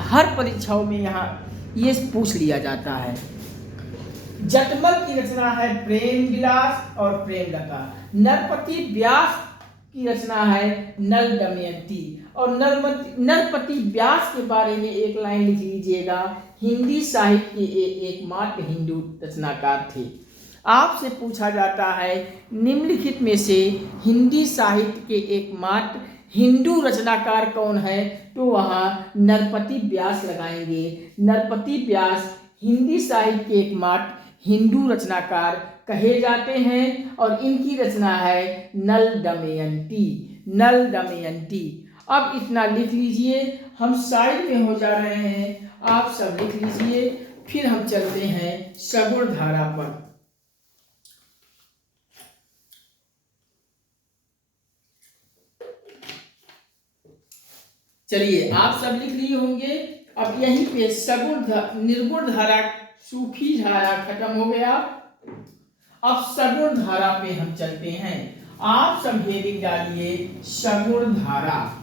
हर परीक्षाओं में यहाँ ये पूछ लिया जाता है। जटमल की रचना है प्रेम विलास और प्रेमलता। नरपति व्यास की रचना है नल दमयंती। और नरपति व्यास के बारे में एक लाइन लिख लीजिएगा, हिंदी साहित्य के एकमात्र हिंदू रचनाकार थे। आपसे पूछा जाता है निम्नलिखित में से हिंदी साहित्य के एकमात्र हिंदू रचनाकार कौन है? तो वहाँ नरपति व्यास लगाएंगे। नरपति व्यास हिंदी साहित्य के एकमात्र हिंदू रचनाकार कहे जाते हैं और इनकी रचना है नल दमयंती। नल दमयंती। अब इतना लिख लीजिए, हम साइड में हो जा रहे हैं, आप सब लिख लीजिए। फिर हम चलते हैं सगुण धारा पर। चलिए आप सब लिख लिए होंगे। अब यहीं पे निर्गुण धारा सूफी धारा खत्म हो गया। अब सगुण धारा पे हम चलते हैं। आप सब हेडिंग डालिए सगुण धारा।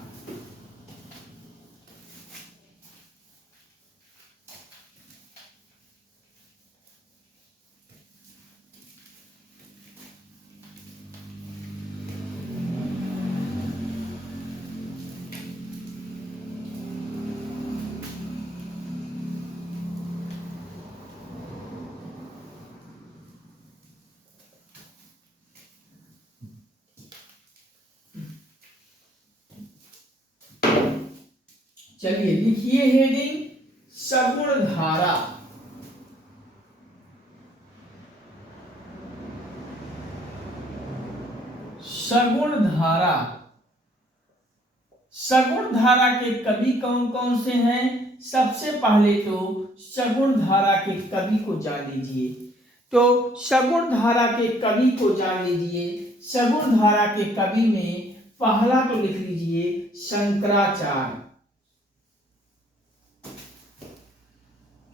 चलिए लिखिए हेडिंग सगुण धारा। सगुण धारा। सगुण धारा के कवि कौन कौन से हैं? सबसे पहले तो सगुण धारा के कवि को जान लीजिए। तो सगुण धारा के कवि को जान लीजिए। सगुण धारा के कवि में पहला तो लिख लीजिए शंकराचार्य।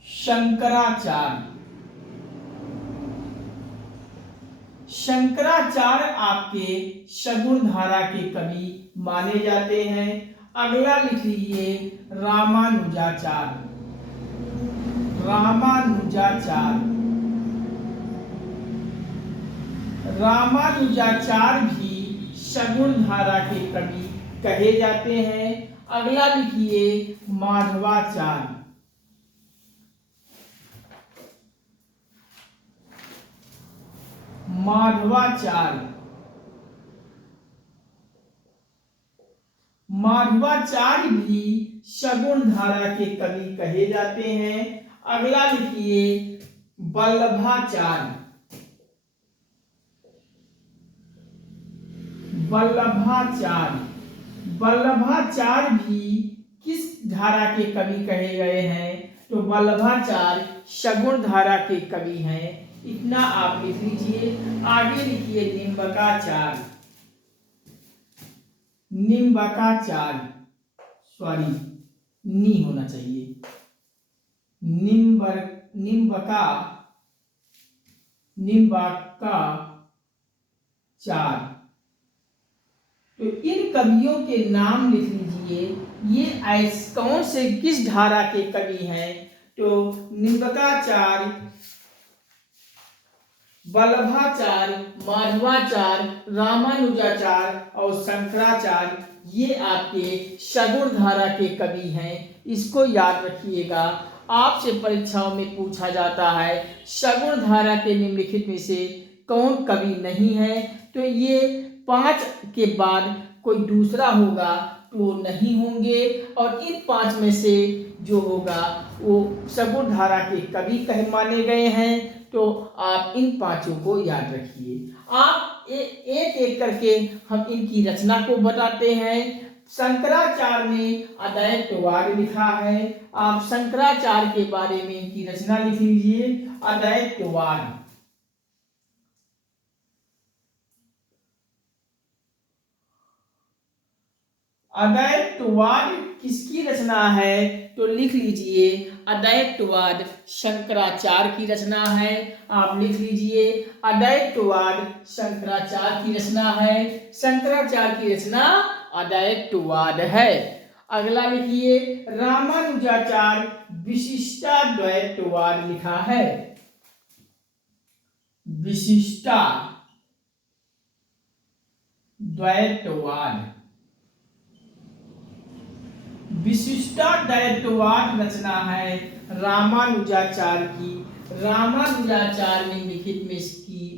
शंकराचार्य, शंकराचार्य आपके सगुण धारा के कवि माने जाते हैं। अगला लिख लीजिए रामानुजाचार्य। रामानुजाचार्य, रामानुजाचार्य भी सगुण धारा के कवि कहे जाते हैं। अगला लिखिए माधवाचार्य। माधवाचार्य, माधवाचार्य भी सगुण धारा के कवि कहे जाते हैं। अगला लिखिए वल्लभाचार्य। वल्लभाचार्य, वल्लभाचार्य भी किस धारा के कवि कहे गए हैं? तो वल्लभाचार्य सगुण धारा के कवि हैं। इतना आप लिख लीजिए। आगे लिखिए निम्बकाचार्य। निम्बकाचार्य, सॉरी नी होना चाहिए, निम्बका, निम्बकाचार्य। तो इन कवियों के नाम लिख लीजिए। ये कौन से किस धारा के कवि हैं? तो निम्बकाचार्य, वल्लभाचार्य, माधवाचार्य, रामानुजाचार्य और शंकराचार्य, ये आपके सगुण धारा के कवि हैं। इसको याद रखिएगा। आपसे परीक्षाओं में पूछा जाता है सगुण धारा के निम्नलिखित में से कौन कवि नहीं है? तो ये 5 के बाद कोई दूसरा होगा तो वो नहीं होंगे, और इन 5 में से जो होगा वो सगुण धारा के कवि कहे माने गए हैं। तो आप इन 5 को याद रखिए। आप एक एक करके हम इनकी रचना को बताते हैं। शंकराचार्य ने अद्वैतवाद लिखा है। आप शंकराचार्य के बारे में इनकी रचना लिख लीजिए। अद्वैतवाद, अद्वैतवाद किसकी रचना है? तो लिख लीजिए अद्वैतवाद शंकराचार्य की रचना है। आप लिख लीजिए अद्वैतवाद शंकराचार्य की रचना है। शंकराचार्य की रचना अद्वैतवाद है। अगला लिखिए रामानुजाचार्य विशिष्टाद्वैतवाद लिखा है। विशिष्टाद्वैतवाद, विशिष्टाद्वैतवाद रचना है रामानुजाचार्य की। रामानुजाचार्य निम्नलिखित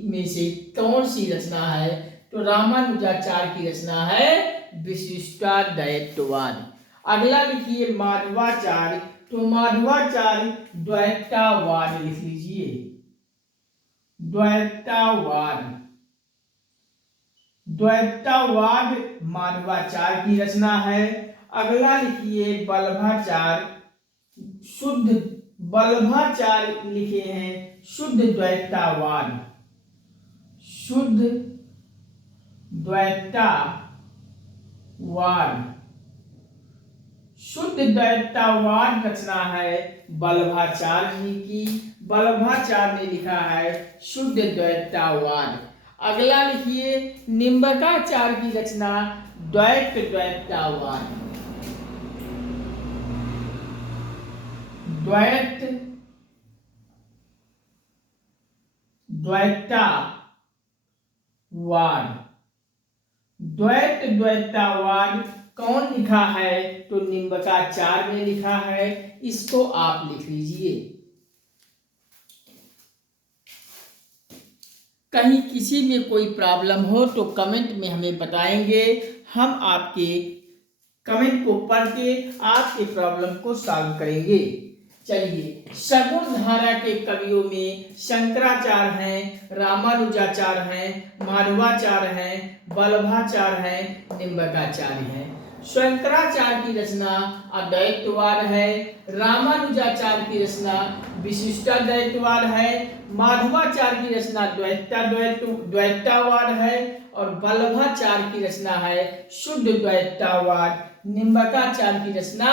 में से कौन सी रचना है? तो रामानुजाचार्य की रचना है विशिष्टाद्वैतवाद। अगला लिखिए माधवाचार्य। तो माधवाचार्य द्वैतवाद लिख लीजिए। द्वैतवाद, द्वैतवाद माधवाचार्य की रचना है। अगला लिखिए वल्लभाचार्य। शुद्ध वल्लभाचार्य लिखे हैं शुद्ध द्वैतवाद। शुद्ध द्वैतवाद, शुद्ध द्वैतवाद रचना है वल्लभाचार्य जी की। वल्लभाचार्य ने लिखा है शुद्ध द्वैतवाद। अगला लिखिए निम्बकाचार्य की रचना द्वैतवाद। द्वैतवाद कौन लिखा है? तो निम्बकाचार्य ने लिखा है। इसको आप लिख लीजिए। कहीं किसी में कोई प्रॉब्लम हो तो कमेंट में हमें बताएंगे। हम आपके कमेंट को पढ़ के आपके प्रॉब्लम को सॉल्व करेंगे। चलिए, सगुण धारा के कवियों में शंकराचार्य हैं, रामानुजाचार्य हैं, माधवाचार्य हैं, वल्लभाचार्य हैं, निम्बकाचार्य हैं। शंकराचार्य की रचना अद्वैतवाद है, रामानुजाचार्य की रचना विशिष्टाद्वैतवाद है, माधवाचार्य की रचना द्वैतावाद है और वल्लभाचार्य की रचना है शुद्ध द्वैतावाद। निम्बकाचार्य की रचना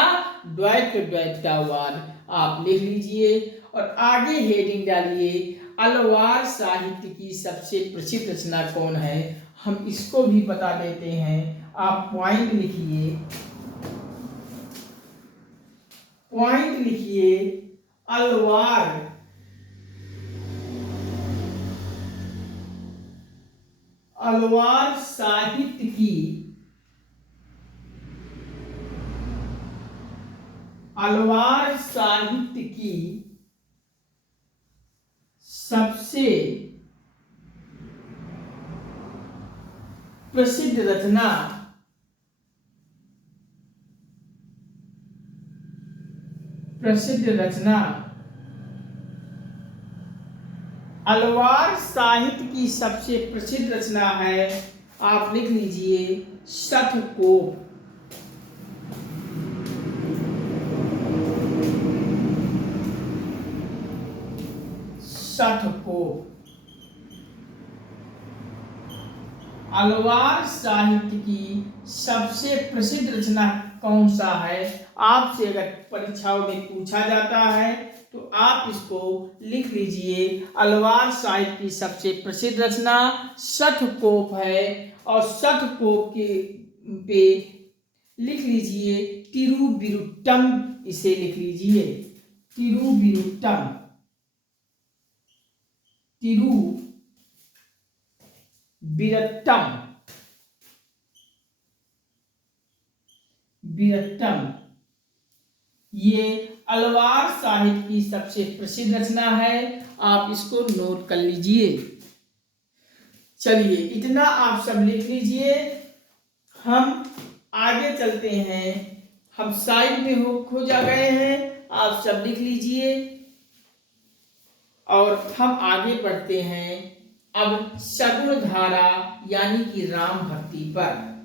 द्वैतावाद। आप लिख लीजिए और आगे हेडिंग डालिए, अलवार साहित्य की सबसे प्रसिद्ध रचना कौन है। हम इसको भी बता देते हैं, आप पॉइंट लिखिए, अलवार साहित्य की सबसे प्रसिद्ध रचना अलवार साहित्य की सबसे प्रसिद्ध रचना है, आप लिख लीजिए, शतकोप। अलवार साहित्य की सबसे प्रसिद्ध रचना कौन सा है। आपसे अगर परीक्षाओं में पूछा जाता है तो आप इसको लिख लीजिए, अलवार साहित्य की सबसे प्रसिद्ध रचना शतकोप है। और शतकोप के पे लिख लीजिए तिरुविरुट्टम, इसे लिख लीजिए तिरुविरुट्टम। ये अलवार साहित्य की सबसे प्रसिद्ध रचना है, आप इसको नोट कर लीजिए। चलिए, इतना आप सब लिख लीजिए, हम आगे चलते हैं। हम साइड में हो जा गए हैं, आप सब लिख लीजिए और हम आगे बढ़ते हैं अब सगुण धारा यानी कि राम भक्ति पर।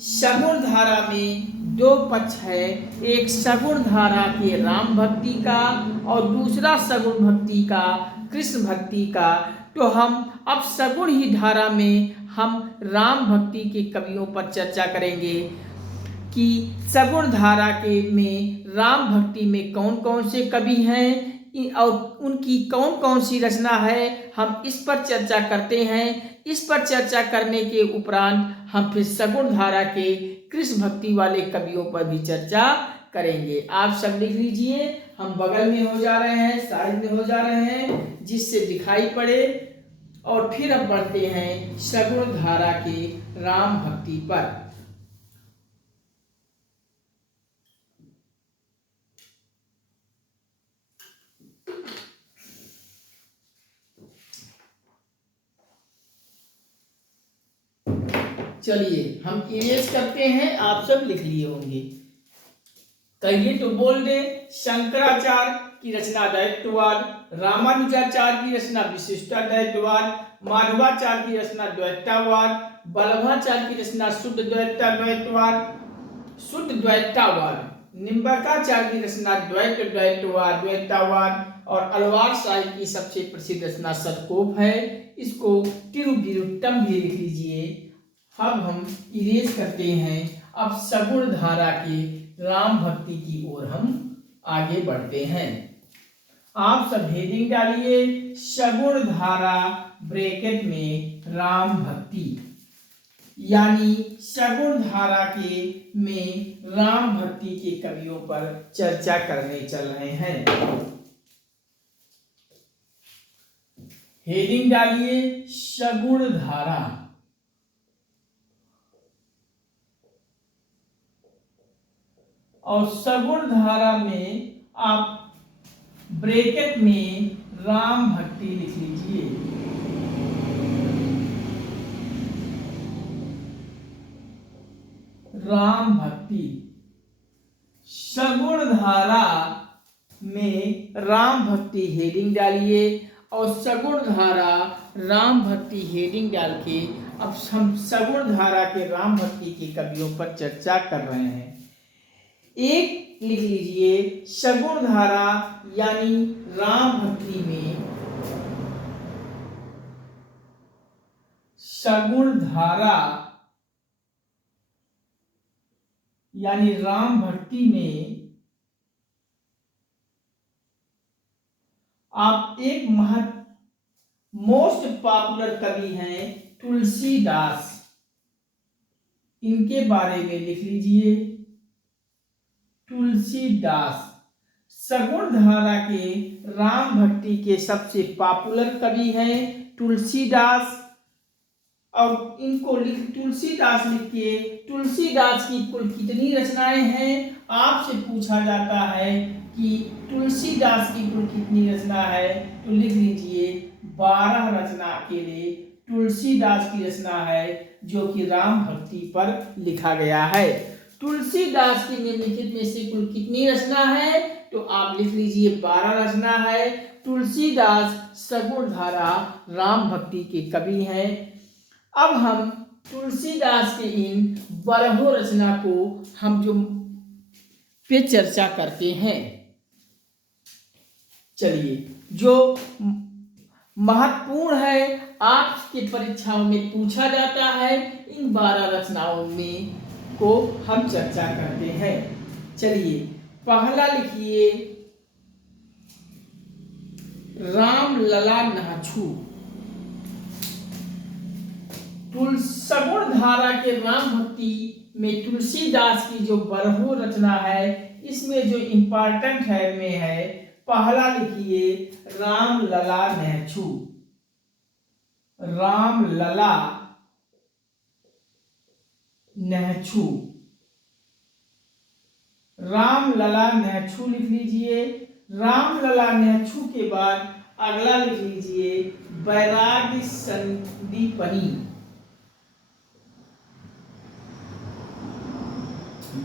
सगुण धारा में दो पक्ष है, एक सगुण धारा के राम भक्ति का और दूसरा सगुण भक्ति का कृष्ण भक्ति का। तो हम अब सगुण ही धारा में हम राम भक्ति के कवियों पर चर्चा करेंगे कि सगुण धारा के में राम भक्ति में कौन कौन से कवि हैं और उनकी कौन कौन सी रचना है, हम इस पर चर्चा करते हैं। इस पर चर्चा करने के उपरांत हम फिर सगुण धारा के कृष्ण भक्ति वाले कवियों पर भी चर्चा करेंगे। आप सब लिख लीजिए, हम बगल में हो जा रहे हैं, साइड में हो जा रहे हैं, जिससे दिखाई पड़े। और फिर अब बढ़ते हैं सगुण धारा के राम भक्ति पर। चलिए, हम इरेज करते हैं, आप सब लिख लिए होंगे। कहिए तो बोल दे। शंकराचार्य की रचना द्वैतवाद, रामानुजाचार्य की रचना विशिष्टाद्वैतवाद, माधवाचार्य की रचना द्वैतावाद, वल्लभाचार्य की रचना शुद्ध द्वैतावाद, निम्बकाचार्य की रचना द्वैतावाद और अलवार साहित्य की सबसे प्रसिद्ध रचना शतकोप है। इसको तिरुविरुट्टम भी लिख लीजिए। अब हम इरेज करते हैं, अब सगुण धारा के राम भक्ति की ओर हम आगे बढ़ते हैं। आप सब हेडिंग डालिए, सगुण धारा ब्रैकेट में राम भक्ति, यानी सगुण धारा के में राम भक्ति के कवियों पर चर्चा करने चल रहे हैं। हेडिंग डालिए, सगुण धारा। और सगुण धारा में आप ब्रैकेट में राम भक्ति लिख लीजिए। राम भक्ति सगुण धारा में राम भक्ति हेडिंग डालिए और सगुण धारा राम भक्ति हेडिंग डाल के अब हम सगुण धारा के राम भक्ति के कवियों पर चर्चा कर रहे हैं। एक लिख लीजिए, सगुण धारा यानी राम भक्ति में, सगुण धारा यानी राम भक्ति में आप एक मोस्ट पॉपुलर कवि हैं तुलसीदास, इनके बारे में लिख लीजिए। तुलसीदास सगुण धारा के राम भक्ति के सबसे पॉपुलर कवि हैं तुलसीदास। और इनको तुलसीदास लिख के, तुलसीदास की कुल कितनी रचनाएं हैं आपसे पूछा जाता है कि तुलसीदास की कुल कितनी रचना है, तो लिख लीजिए 12 रचना अकेले तुलसीदास की रचना है जो कि राम भक्ति पर लिखा गया है। तुलसीदास की निम्नलिखित में से कुल कितनी रचना है, तो आप लिख लीजिए 12 रचना है। तुलसीदास सगुण धारा राम भक्ति के कवि हैं। अब हम तुलसीदास के इन 12 रचना को हम जो पे चर्चा करते हैं। चलिए, जो महत्वपूर्ण है, आपके परीक्षाओं में पूछा जाता है, इन 12 रचनाओं में को हम चर्चा करते हैं। चलिए, पहला लिखिए राम लला नाछू। सगुण धारा के राम भक्ति में तुलसीदास की जो 12 रचना है, इसमें जो इम्पोर्टेंट है में है, पहला लिखिए राम लला नेछू। राम लला नेछू, राम लला नेछू लिख लीजिए। राम लला नेछू के बाद अगला लिख लीजिए बैरागी संदीपनी।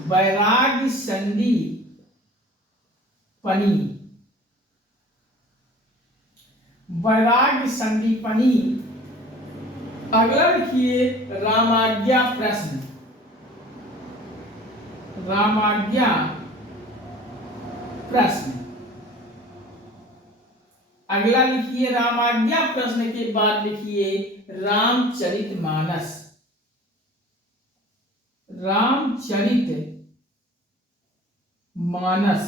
बैरागी संदीपनी। बैरागी संदीपनी। अगला लिखिए रामाज्ञा प्रश्न। रामाज्ञा प्रश्न। अगला लिखिए रामाज्ञा प्रश्न के बाद लिखिए रामचरितमानस। रामचरित मानस।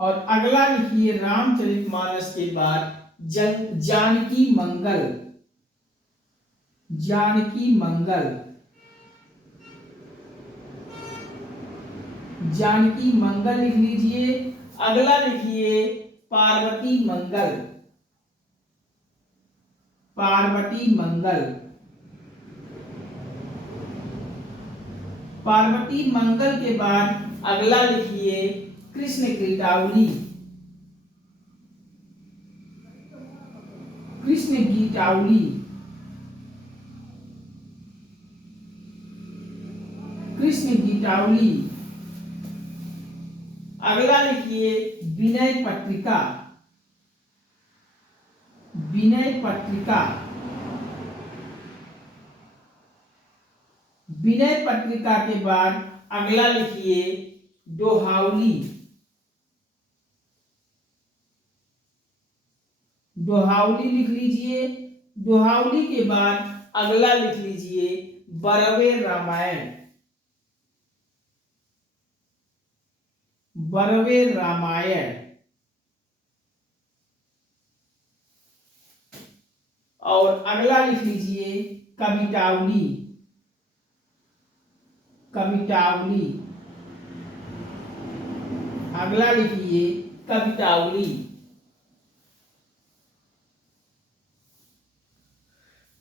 और अगला लिखिए रामचरितमानस के बाद जानकी मंगल। जानकी मंगल। जानकी मंगल लिख लीजिए। अगला लिखिए पार्वती मंगल। पार्वती मंगल। पार्वती मंगल के बाद अगला लिखिए कृष्ण गीतावली। कृष्ण गीतावली। कृष्ण गीतावली। अगला लिखिए विनय पत्रिका। विनय पत्रिका। विनय पत्रिका के बाद अगला लिखिए दोहावली। दोहावली लिख लीजिए। दोहावली के बाद अगला लिख लीजिए बरवे रामायण। बरवे रामायण। और अगला लिख लीजिए कवितावली। कवितावली। अगला लिखिए कवितावली।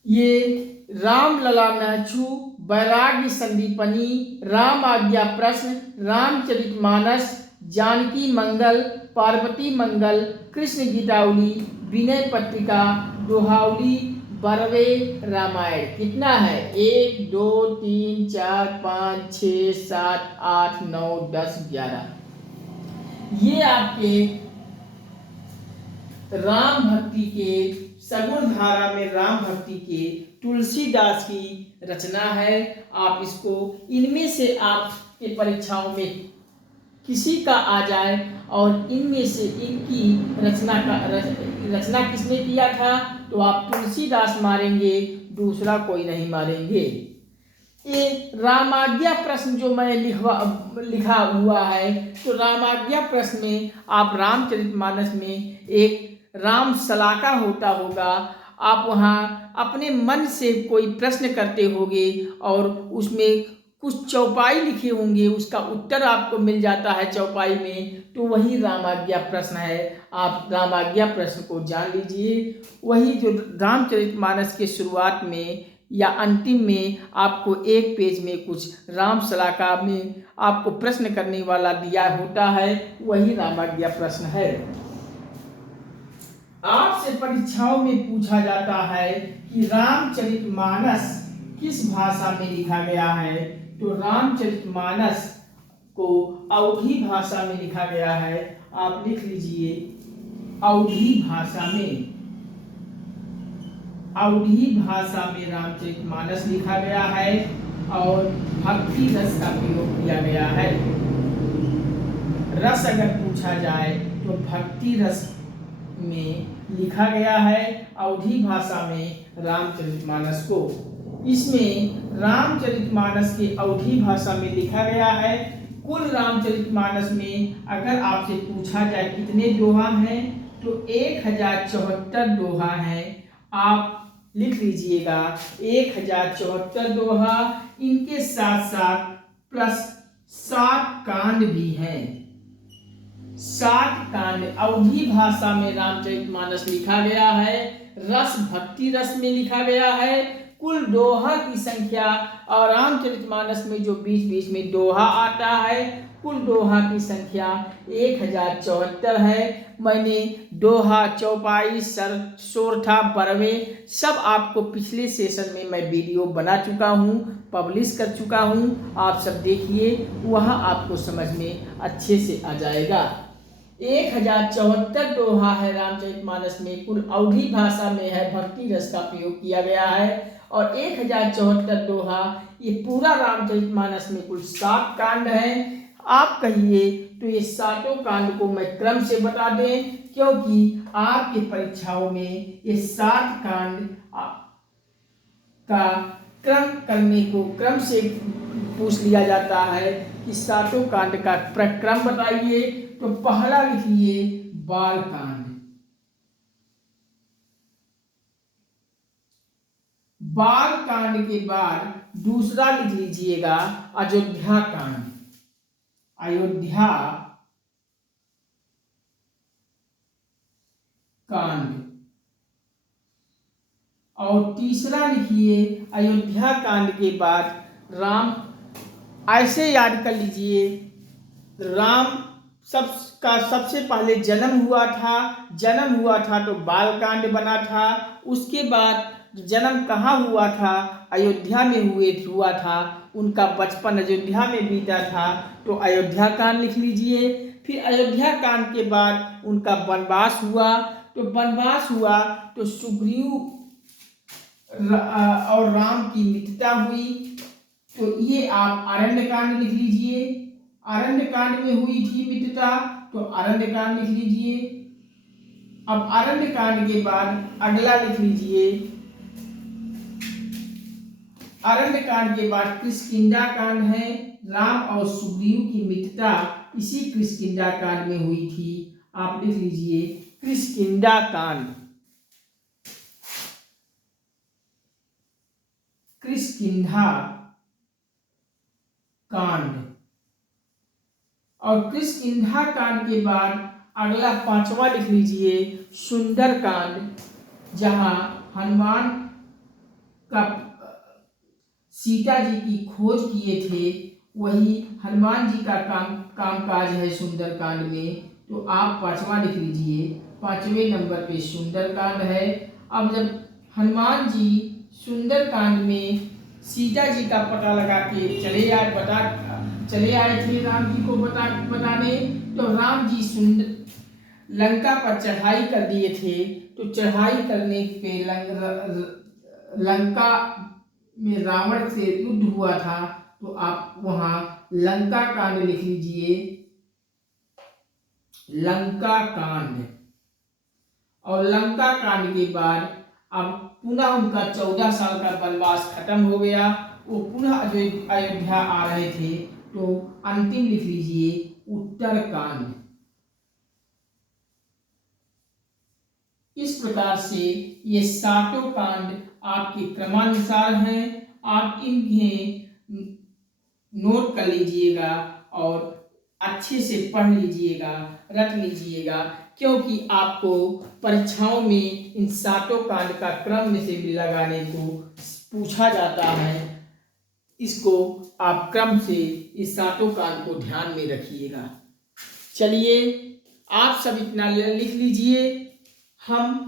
ये राम लला नेछू, बैरागी संदीपनी, राम आज्ञा प्रश्न, रामचरितमानस, जानकी मंगल, पार्वती मंगल, कृष्ण गीतावली, विनय पत्रिका, दोहावली, बरवे रामायण। कितना है? 1 2 3 4 5 6 7 8 9 10 11। ये आपके राम भक्ति के सगुण धारा में राम भक्ति के तुलसीदास की रचना है। आप इसको इनमें से आपके परीक्षाओं में किसी का आ जाए और इनमें से इनकी रचना किसने किया था तो आप तुलसीदास मारेंगे, दूसरा कोई नहीं मारेंगे। ये रामाज्ञा प्रश्न जो मैं लिखा हुआ है तो रामाज्ञा प्रश्न में आप रामचरितमानस में एक राम सलाका होता होगा, आप वहाँ अपने मन से कोई प्रश्न करते होंगे और उसमें कुछ चौपाई लिखे होंगे, उसका उत्तर आपको मिल जाता है चौपाई में, तो वही रामाज्ञा प्रश्न है। आप रामाज्ञा प्रश्न को जान लीजिए। वही जो रामचरितमानस के शुरुआत में या अंतिम में आपको एक पेज में कुछ राम सलाका में आपको प्रश्न करने वाला दिया होता है, वही रामाज्ञा प्रश्न है। आपसे परीक्षाओं में पूछा जाता है कि रामचरितमानस किस भाषा में लिखा गया है, तो रामचरितमानस को अवधी भाषा में लिखा गया है। आप लिख लीजिए अवधी भाषा में। अवधी भाषा में रामचरितमानस लिखा गया है और भक्ति रस का प्रयोग किया गया है। रस अगर पूछा जाए तो भक्ति रस में लिखा गया है अवधी भाषा में रामचरितमानस को। इसमें रामचरितमानस के अवधी भाषा में लिखा गया है। कुल रामचरितमानस में अगर आपसे पूछा जाए कितने दोहा हैं तो 1074 दोहा हैं। आप लिख लीजिएगा 1074 दोहा, इनके साथ साथ प्लस 7 कांड भी हैं। 7 कांड अवधी भाषा में रामचरितमानस लिखा गया है, रस भक्ति रस में लिखा गया है। कुल दोहा की संख्या और रामचरितमानस में जो बीच बीच में दोहा आता है, कुल दोहा की संख्या 1074 है। मैंने दोहा, चौपाई, सोरठा, बरवे सब आपको पिछले सेशन में मैं वीडियो बना चुका हूँ, पब्लिश कर चुका हूँ। आप सब देखिए, वहाँ आपको समझ में अच्छे से आ जाएगा। 1074 दोहा है रामचरितमानस में, कुल अवधी भाषा में है, भक्ति रस का प्रयोग किया गया है। और 1074 दोहा, ये पूरा रामचरितमानस में कुल 7 कांड हैं। आप कहिए तो ये 7 कांड को मैं क्रम से बता दें, क्योंकि आपके परीक्षाओं में ये 7 कांड का क्रम से पूछ लिया जाता है कि 7 कांड का प्रक्रम बताइए। तो पहला लिखिए बालकांड। बालकांड के बाद दूसरा लिख लीजिएगा अयोध्या कांड। अयोध्या कांड। और तीसरा लिखिए अयोध्या कांड के बाद राम। ऐसे याद कर लीजिए, राम सबसे पहले जन्म हुआ था तो बालकांड बना था। उसके बाद जन्म कहाँ हुआ था, अयोध्या में हुआ था। उनका बचपन अयोध्या में बीता था तो अयोध्या कांड लिख लीजिए। फिर अयोध्या कांड के बाद उनका वनवास हुआ तो सुग्रीव और राम की मित्रता हुई, तो ये आप अरण्य कांड लिख लीजिए। अरण्य कांड में हुई थी मित्रता, तो अरण्य कांड लिख लीजिए। अब अरण्य कांड के बाद अगला लिख लीजिए, अरण्य कांड के बाद किष्किंधा कांड है। राम और सुग्रीव की मित्रता इसी किष्किंधा कांड में हुई थी। आप लिख लीजिए किष्किंधा कांड। किष्किंधा कांड। और किष्किंधा कांड के बाद अगला 5वां लिख लीजिए सुंदर कांड, जहां हनुमान का सीता जी की खोज किए थे, वही हनुमान जी का कामकाज है सुंदर कांड में। तो आप 5वां लिख लीजिए, 5वें नंबर पे सुंदर कांड है। अब जब हनुमान जी सुंदर कांड में सीता जी का पता लगा के चले आए थे राम जी को बताने, तो राम जी सुंदर लंका पर चढ़ाई कर दिए थे। तो चढ़ाई करने पे लंका में रावण से युद्ध हुआ था। तो आप वहां लंका कांड लिख लीजिए, लंका कांड। और लंका कांड के बाद अब पुनः उनका 14 साल का वनवास खत्म हो गया। वो पुनः अयोध्या आ रहे थे। तो अंतिम लिख लीजिए उत्तरकांड। इस प्रकार से ये सातों कांड आपके क्रमानुसार हैं। आप इन्हें नोट कर लीजिएगा और अच्छे से पढ़ लीजिएगा, रट लीजिएगा, क्योंकि आपको परीक्षाओं में इन सातों कांड का क्रम में से भी लगाने को पूछा जाता है। इसको आप क्रम से इस सातों कांड को ध्यान में रखिएगा। चलिए आप सब इतना लिख लीजिए। हम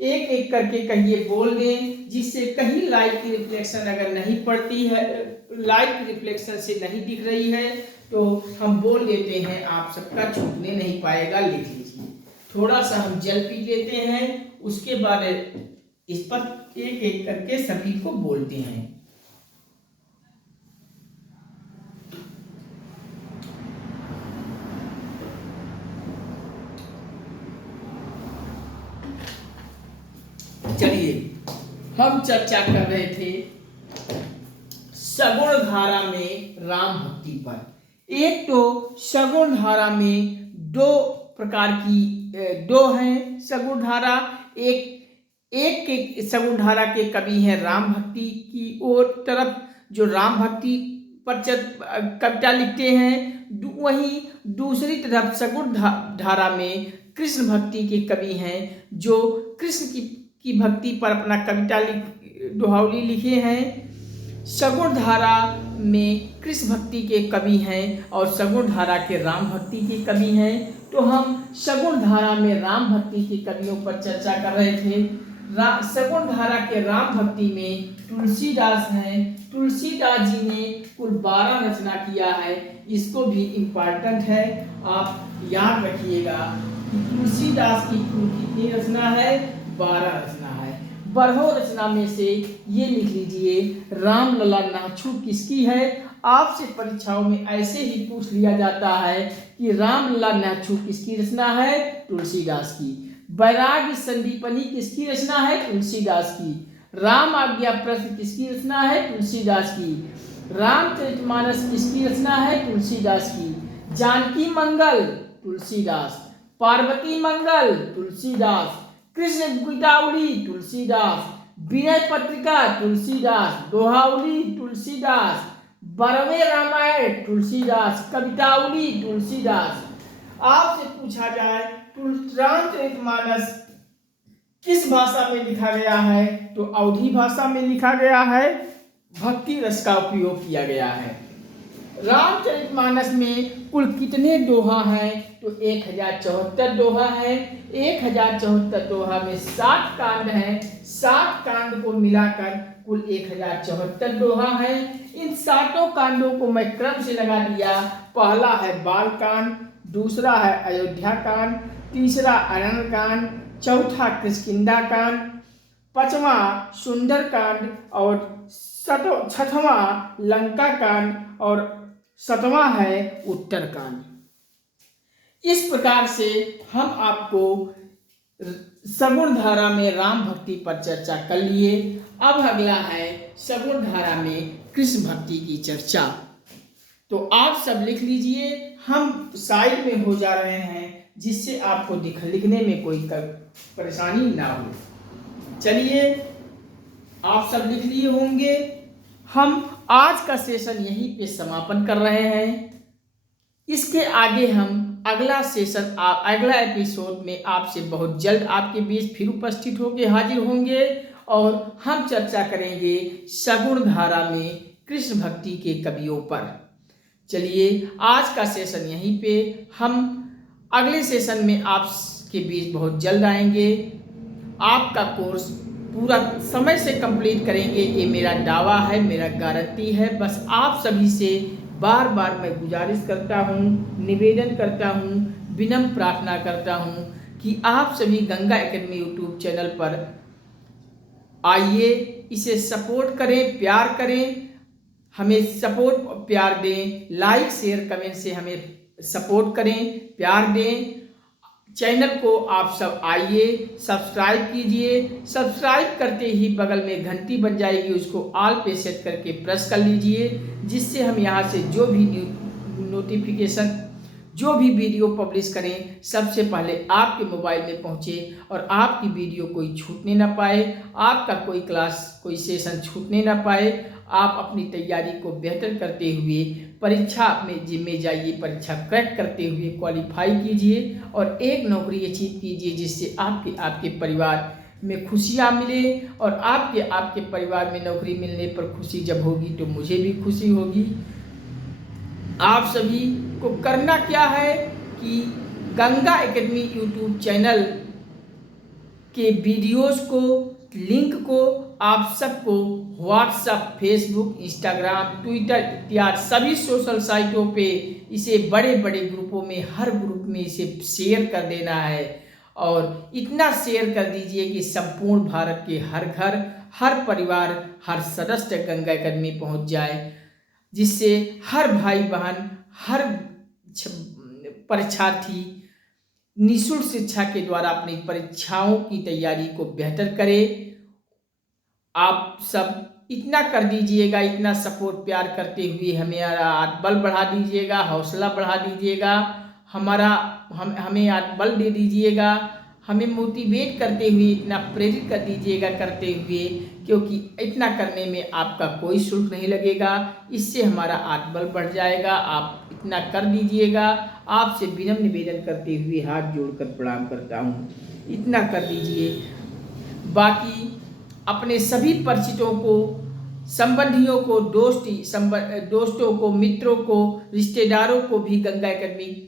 एक एक करके कहिए बोल दें, जिससे कहीं लाइट की रिफ्लेक्शन अगर नहीं पड़ती है, लाइट की रिफ्लेक्शन से नहीं दिख रही है, तो हम बोल देते हैं, आप सबका छूटने नहीं पाएगा। लिख लीजिए। थोड़ा सा हम जल पी लेते हैं, उसके बाद इस पर एक एक करके सभी को बोलते हैं। चलिए हम चर्चा कर रहे थे सगुण धारा में राम भक्ति पर। एक तो सगुण धारा में दो प्रकार की दो हैं सगुण धारा। एक के सगुण धारा के कवि हैं राम भक्ति की ओर तरफ, जो राम भक्ति पर कविता लिखते हैं। वहीं दूसरी तरफ सगुण धारा में कृष्ण भक्ति के कवि हैं, जो कृष्ण की भक्ति पर अपना कविता दोहावली लिखे हैं। सगुण धारा में कृष्ण भक्ति के कवि हैं और सगुण धारा के राम भक्ति के कवि हैं। तो हम सगुण धारा में राम भक्ति के कवियों पर चर्चा कर रहे थे। सगुण धारा के राम भक्ति में तुलसीदास हैं। तुलसीदास जी ने कुल 12 रचना किया है। इसको भी इम्पॉर्टेंट है, आप याद रखिएगा कि तुलसीदास की कुल कितनी रचना है, 12 रचना है। 12 रचना में से ये लिख लीजिए, राम लला नाछू किसकी है। आपसे परीक्षाओं में ऐसे ही पूछ लिया जाता है कि राम लला नाछू किसकी रचना है, तुलसीदास की। वैराग्य संदीपनी किसकी रचना है, तुलसीदास की। राम आज्ञा प्रश्न किसकी रचना है, तुलसीदास की। रामचरितमानस किसकी रचना है, तुलसीदास की। जानकी मंगल तुलसीदास। पार्वती मंगल तुलसीदास। कृष्ण गीतावली तुलसीदास। विनय पत्रिका तुलसीदास। दोहावली तुलसीदास। 12वें रामायण तुलसीदास। कवितावली तुलसीदास। आपसे पूछा जाए रामचरितमानस किस भाषा में लिखा गया है, तो अवधी भाषा में लिखा गया है। भक्ति रस का उपयोग किया गया है। रामचरितमानस में कुल कितने दोहा हैं, तो 1074 दोहा है। 1074 दोहा में 7 कांड हैं। 7 कांड को मिलाकर कुल 1074 दोहा है। इन 7 कांडों को मैं क्रम से लगा दिया। पहला है बाल कांड, दूसरा है अयोध्या कांड, तीसरा अरण्य कांड, चौथा किष्किंधा कांड, 5वां सुंदर कांड और 6वां लंका कांड और 7वां है उत्तर कांड। इस प्रकार से हम आपको सगुण धारा में राम भक्ति पर चर्चा कर लिए। अब अगला है सगुण धारा में कृष्ण भक्ति की चर्चा। तो आप सब लिख लीजिए, हम साइड में हो जा रहे हैं, जिससे आपको लिखने में कोई परेशानी ना हो। चलिए आप सब लिख लिए होंगे। हम आज का सेशन यहीं पे समापन कर रहे हैं। इसके आगे हम अगला सेशन अगला एपिसोड में आपसे बहुत जल्द आपके बीच फिर उपस्थित होकर हाजिर होंगे और हम चर्चा करेंगे सगुण धारा में कृष्ण भक्ति के कवियों पर। चलिए आज का सेशन यहीं पे, हम अगले सेशन में आपके बीच बहुत जल्द आएंगे। आपका कोर्स पूरा समय से कंप्लीट करेंगे, ये मेरा दावा है, मेरा गारंटी है। बस आप सभी से बार बार मैं गुजारिश करता हूँ, निवेदन करता हूँ, विनम्र प्रार्थना करता हूँ कि आप सभी गंगा एकेडमी यूट्यूब चैनल पर आइए, इसे सपोर्ट करें, प्यार करें, हमें सपोर्ट प्यार दें, लाइक शेयर कमेंट से हमें सपोर्ट करें, प्यार दें। चैनल को आप सब आइए, सब्सक्राइब कीजिए। सब्सक्राइब करते ही बगल में घंटी बन जाएगी, उसको ऑल पे सेट करके प्रेस कर लीजिए, जिससे हम यहाँ से जो भी नोटिफिकेशन, जो भी वीडियो पब्लिश करें सबसे पहले आपके मोबाइल में पहुँचे और आपकी वीडियो कोई छूटने ना पाए, आपका कोई क्लास, कोई सेशन छूटने ना पाए। आप अपनी तैयारी को बेहतर करते हुए परीक्षा में जाइए, परीक्षा क्रैक करते हुए क्वालिफाई कीजिए और एक नौकरी अचीव कीजिए, जिससे आपके परिवार में खुशियाँ मिले। और आपके परिवार में नौकरी मिलने पर खुशी जब होगी तो मुझे भी खुशी होगी। आप सभी को करना क्या है कि गंगा एकेडमी यूट्यूब चैनल के वीडियोस को, लिंक को आप सबको व्हाट्सएप, फेसबुक, इंस्टाग्राम, ट्विटर इत्यादि सभी सोशल साइटों पे इसे बड़े बड़े ग्रुपों में, हर ग्रुप में इसे शेयर कर देना है। और इतना शेयर कर दीजिए कि संपूर्ण भारत के हर घर, हर परिवार, हर सदस्य गंगा एकेडमी पहुंच जाए, जिससे हर भाई बहन, हर परीक्षार्थी निःशुल्क शिक्षा के द्वारा अपनी परीक्षाओं की तैयारी को बेहतर करे। आप सब इतना कर दीजिएगा, इतना सपोर्ट प्यार करते हुए हमें बल बढ़ा दीजिएगा, हौसला बढ़ा दीजिएगा, हमें बल दे दीजिएगा, हमें मोटिवेट करते हुए इतना प्रेरित कर दीजिएगा करते हुए, क्योंकि इतना करने में आपका कोई शुल्क नहीं लगेगा, इससे हमारा आत्मबल बढ़ जाएगा। आप इतना कर दीजिएगा, आपसे विनम्र निवेदन करते हुए हाथ जोड़कर प्रणाम करता हूँ, इतना कर दीजिए। बाकी अपने सभी परिचितों को, संबंधियों को, दोस्तों को, मित्रों को, रिश्तेदारों को भी गंगा एकेडमी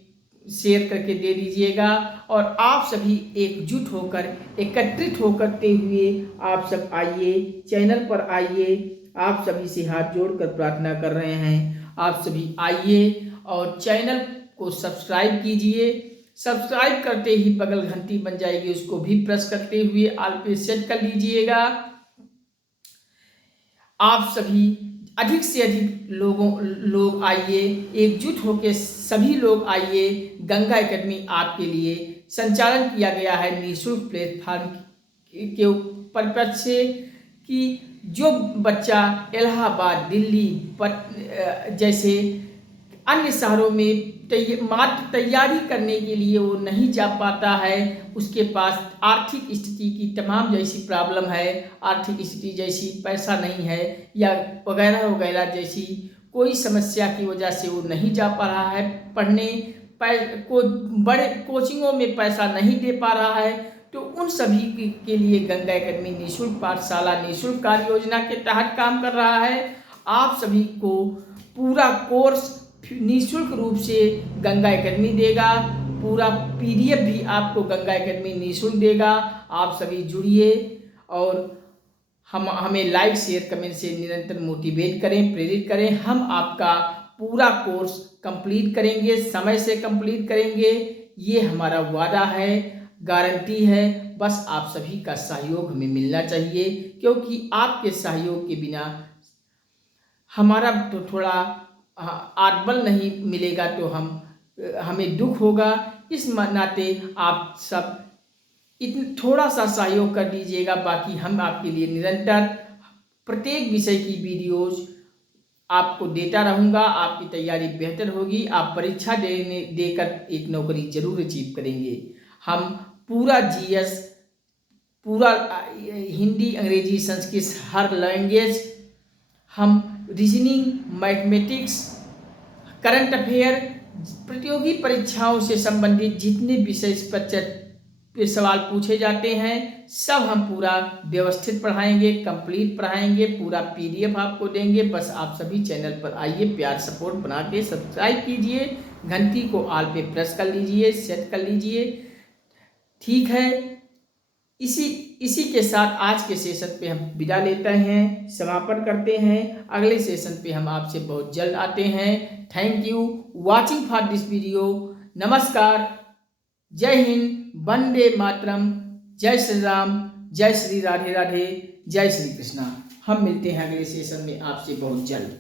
शेयर करके दे दीजिएगा। और आप सभी एकजुट होकर, एकत्रित होकर हुए आप सब आइए, चैनल पर आइए। आप सभी से हाथ जोड़कर प्रार्थना कर रहे हैं, आप सभी आइए और चैनल को सब्सक्राइब कीजिए। सब्सक्राइब करते ही बगल घंटी बन जाएगी, उसको भी प्रेस करते हुए ऑल पे सेट कर लीजिएगा। आप सभी अधिक से अधिक लोग आइए, एकजुट होकर सभी लोग आइए। गंगा एकेडमी आपके लिए संचालन किया गया है निःशुल्क प्लेटफॉर्म के परिप्रेक्ष्य से, कि जो बच्चा इलाहाबाद, दिल्ली जैसे अन्य शहरों में मात्र तैयारी करने के लिए वो नहीं जा पाता है, उसके पास आर्थिक स्थिति की तमाम जैसी प्रॉब्लम है, आर्थिक स्थिति जैसी पैसा नहीं है या वगैरह वगैरह जैसी कोई समस्या की वजह से वो नहीं जा पा रहा है पढ़ने, बड़े कोचिंगों में पैसा नहीं दे पा रहा है, तो उन सभी के लिए गंगा एकेडमी निःशुल्क पाठशाला, निःशुल्क कार्य योजना के तहत काम कर रहा है। आप सभी को पूरा कोर्स निःशुल्क रूप से गंगा एकेडमी देगा, पूरा PDF भी आपको गंगा एकेडमी निःशुल्क देगा। आप सभी जुड़िए और हमें लाइक शेयर कमेंट से निरंतर मोटिवेट करें, प्रेरित करें। हम आपका पूरा कोर्स कंप्लीट करेंगे, समय से कंप्लीट करेंगे, ये हमारा वादा है, गारंटी है। बस आप सभी का सहयोग हमें मिलना चाहिए, क्योंकि आपके सहयोग के बिना हमारा तो थोड़ा आत्मबल नहीं मिलेगा तो हमें दुख होगा। इस नाते आप सब थोड़ा सा सहयोग कर दीजिएगा। बाकी हम आपके लिए निरंतर प्रत्येक विषय की वीडियोज आपको देता रहूँगा, आपकी तैयारी बेहतर होगी, आप परीक्षा देकर एक नौकरी जरूर अचीव करेंगे। हम पूरा GS, पूरा हिंदी, अंग्रेजी, संस्कृत, हर लैंग्वेज, हम रीजनिंग, मैथमेटिक्स, करंट अफेयर, प्रतियोगी परीक्षाओं से संबंधित जितने विषय पे सवाल पूछे जाते हैं सब हम पूरा व्यवस्थित पढ़ाएंगे, कंप्लीट पढ़ाएंगे, पूरा PDF आपको देंगे। बस आप सभी चैनल पर आइए, प्यार सपोर्ट बना के सब्सक्राइब कीजिए, घंटी को ऑल पे प्रेस कर लीजिए, सेट कर लीजिए। ठीक है, इसी के साथ आज के सेशन पे हम विदा लेते हैं, समापन करते हैं। अगले सेशन पे हम आपसे बहुत जल्द आते हैं। Thank you watching for this video. नमस्कार, जय हिंद, वंदे मातरम, जय श्री राम, जय श्री राधे राधे, जय श्री कृष्णा। हम मिलते हैं अगले सेशन में आपसे बहुत जल्द।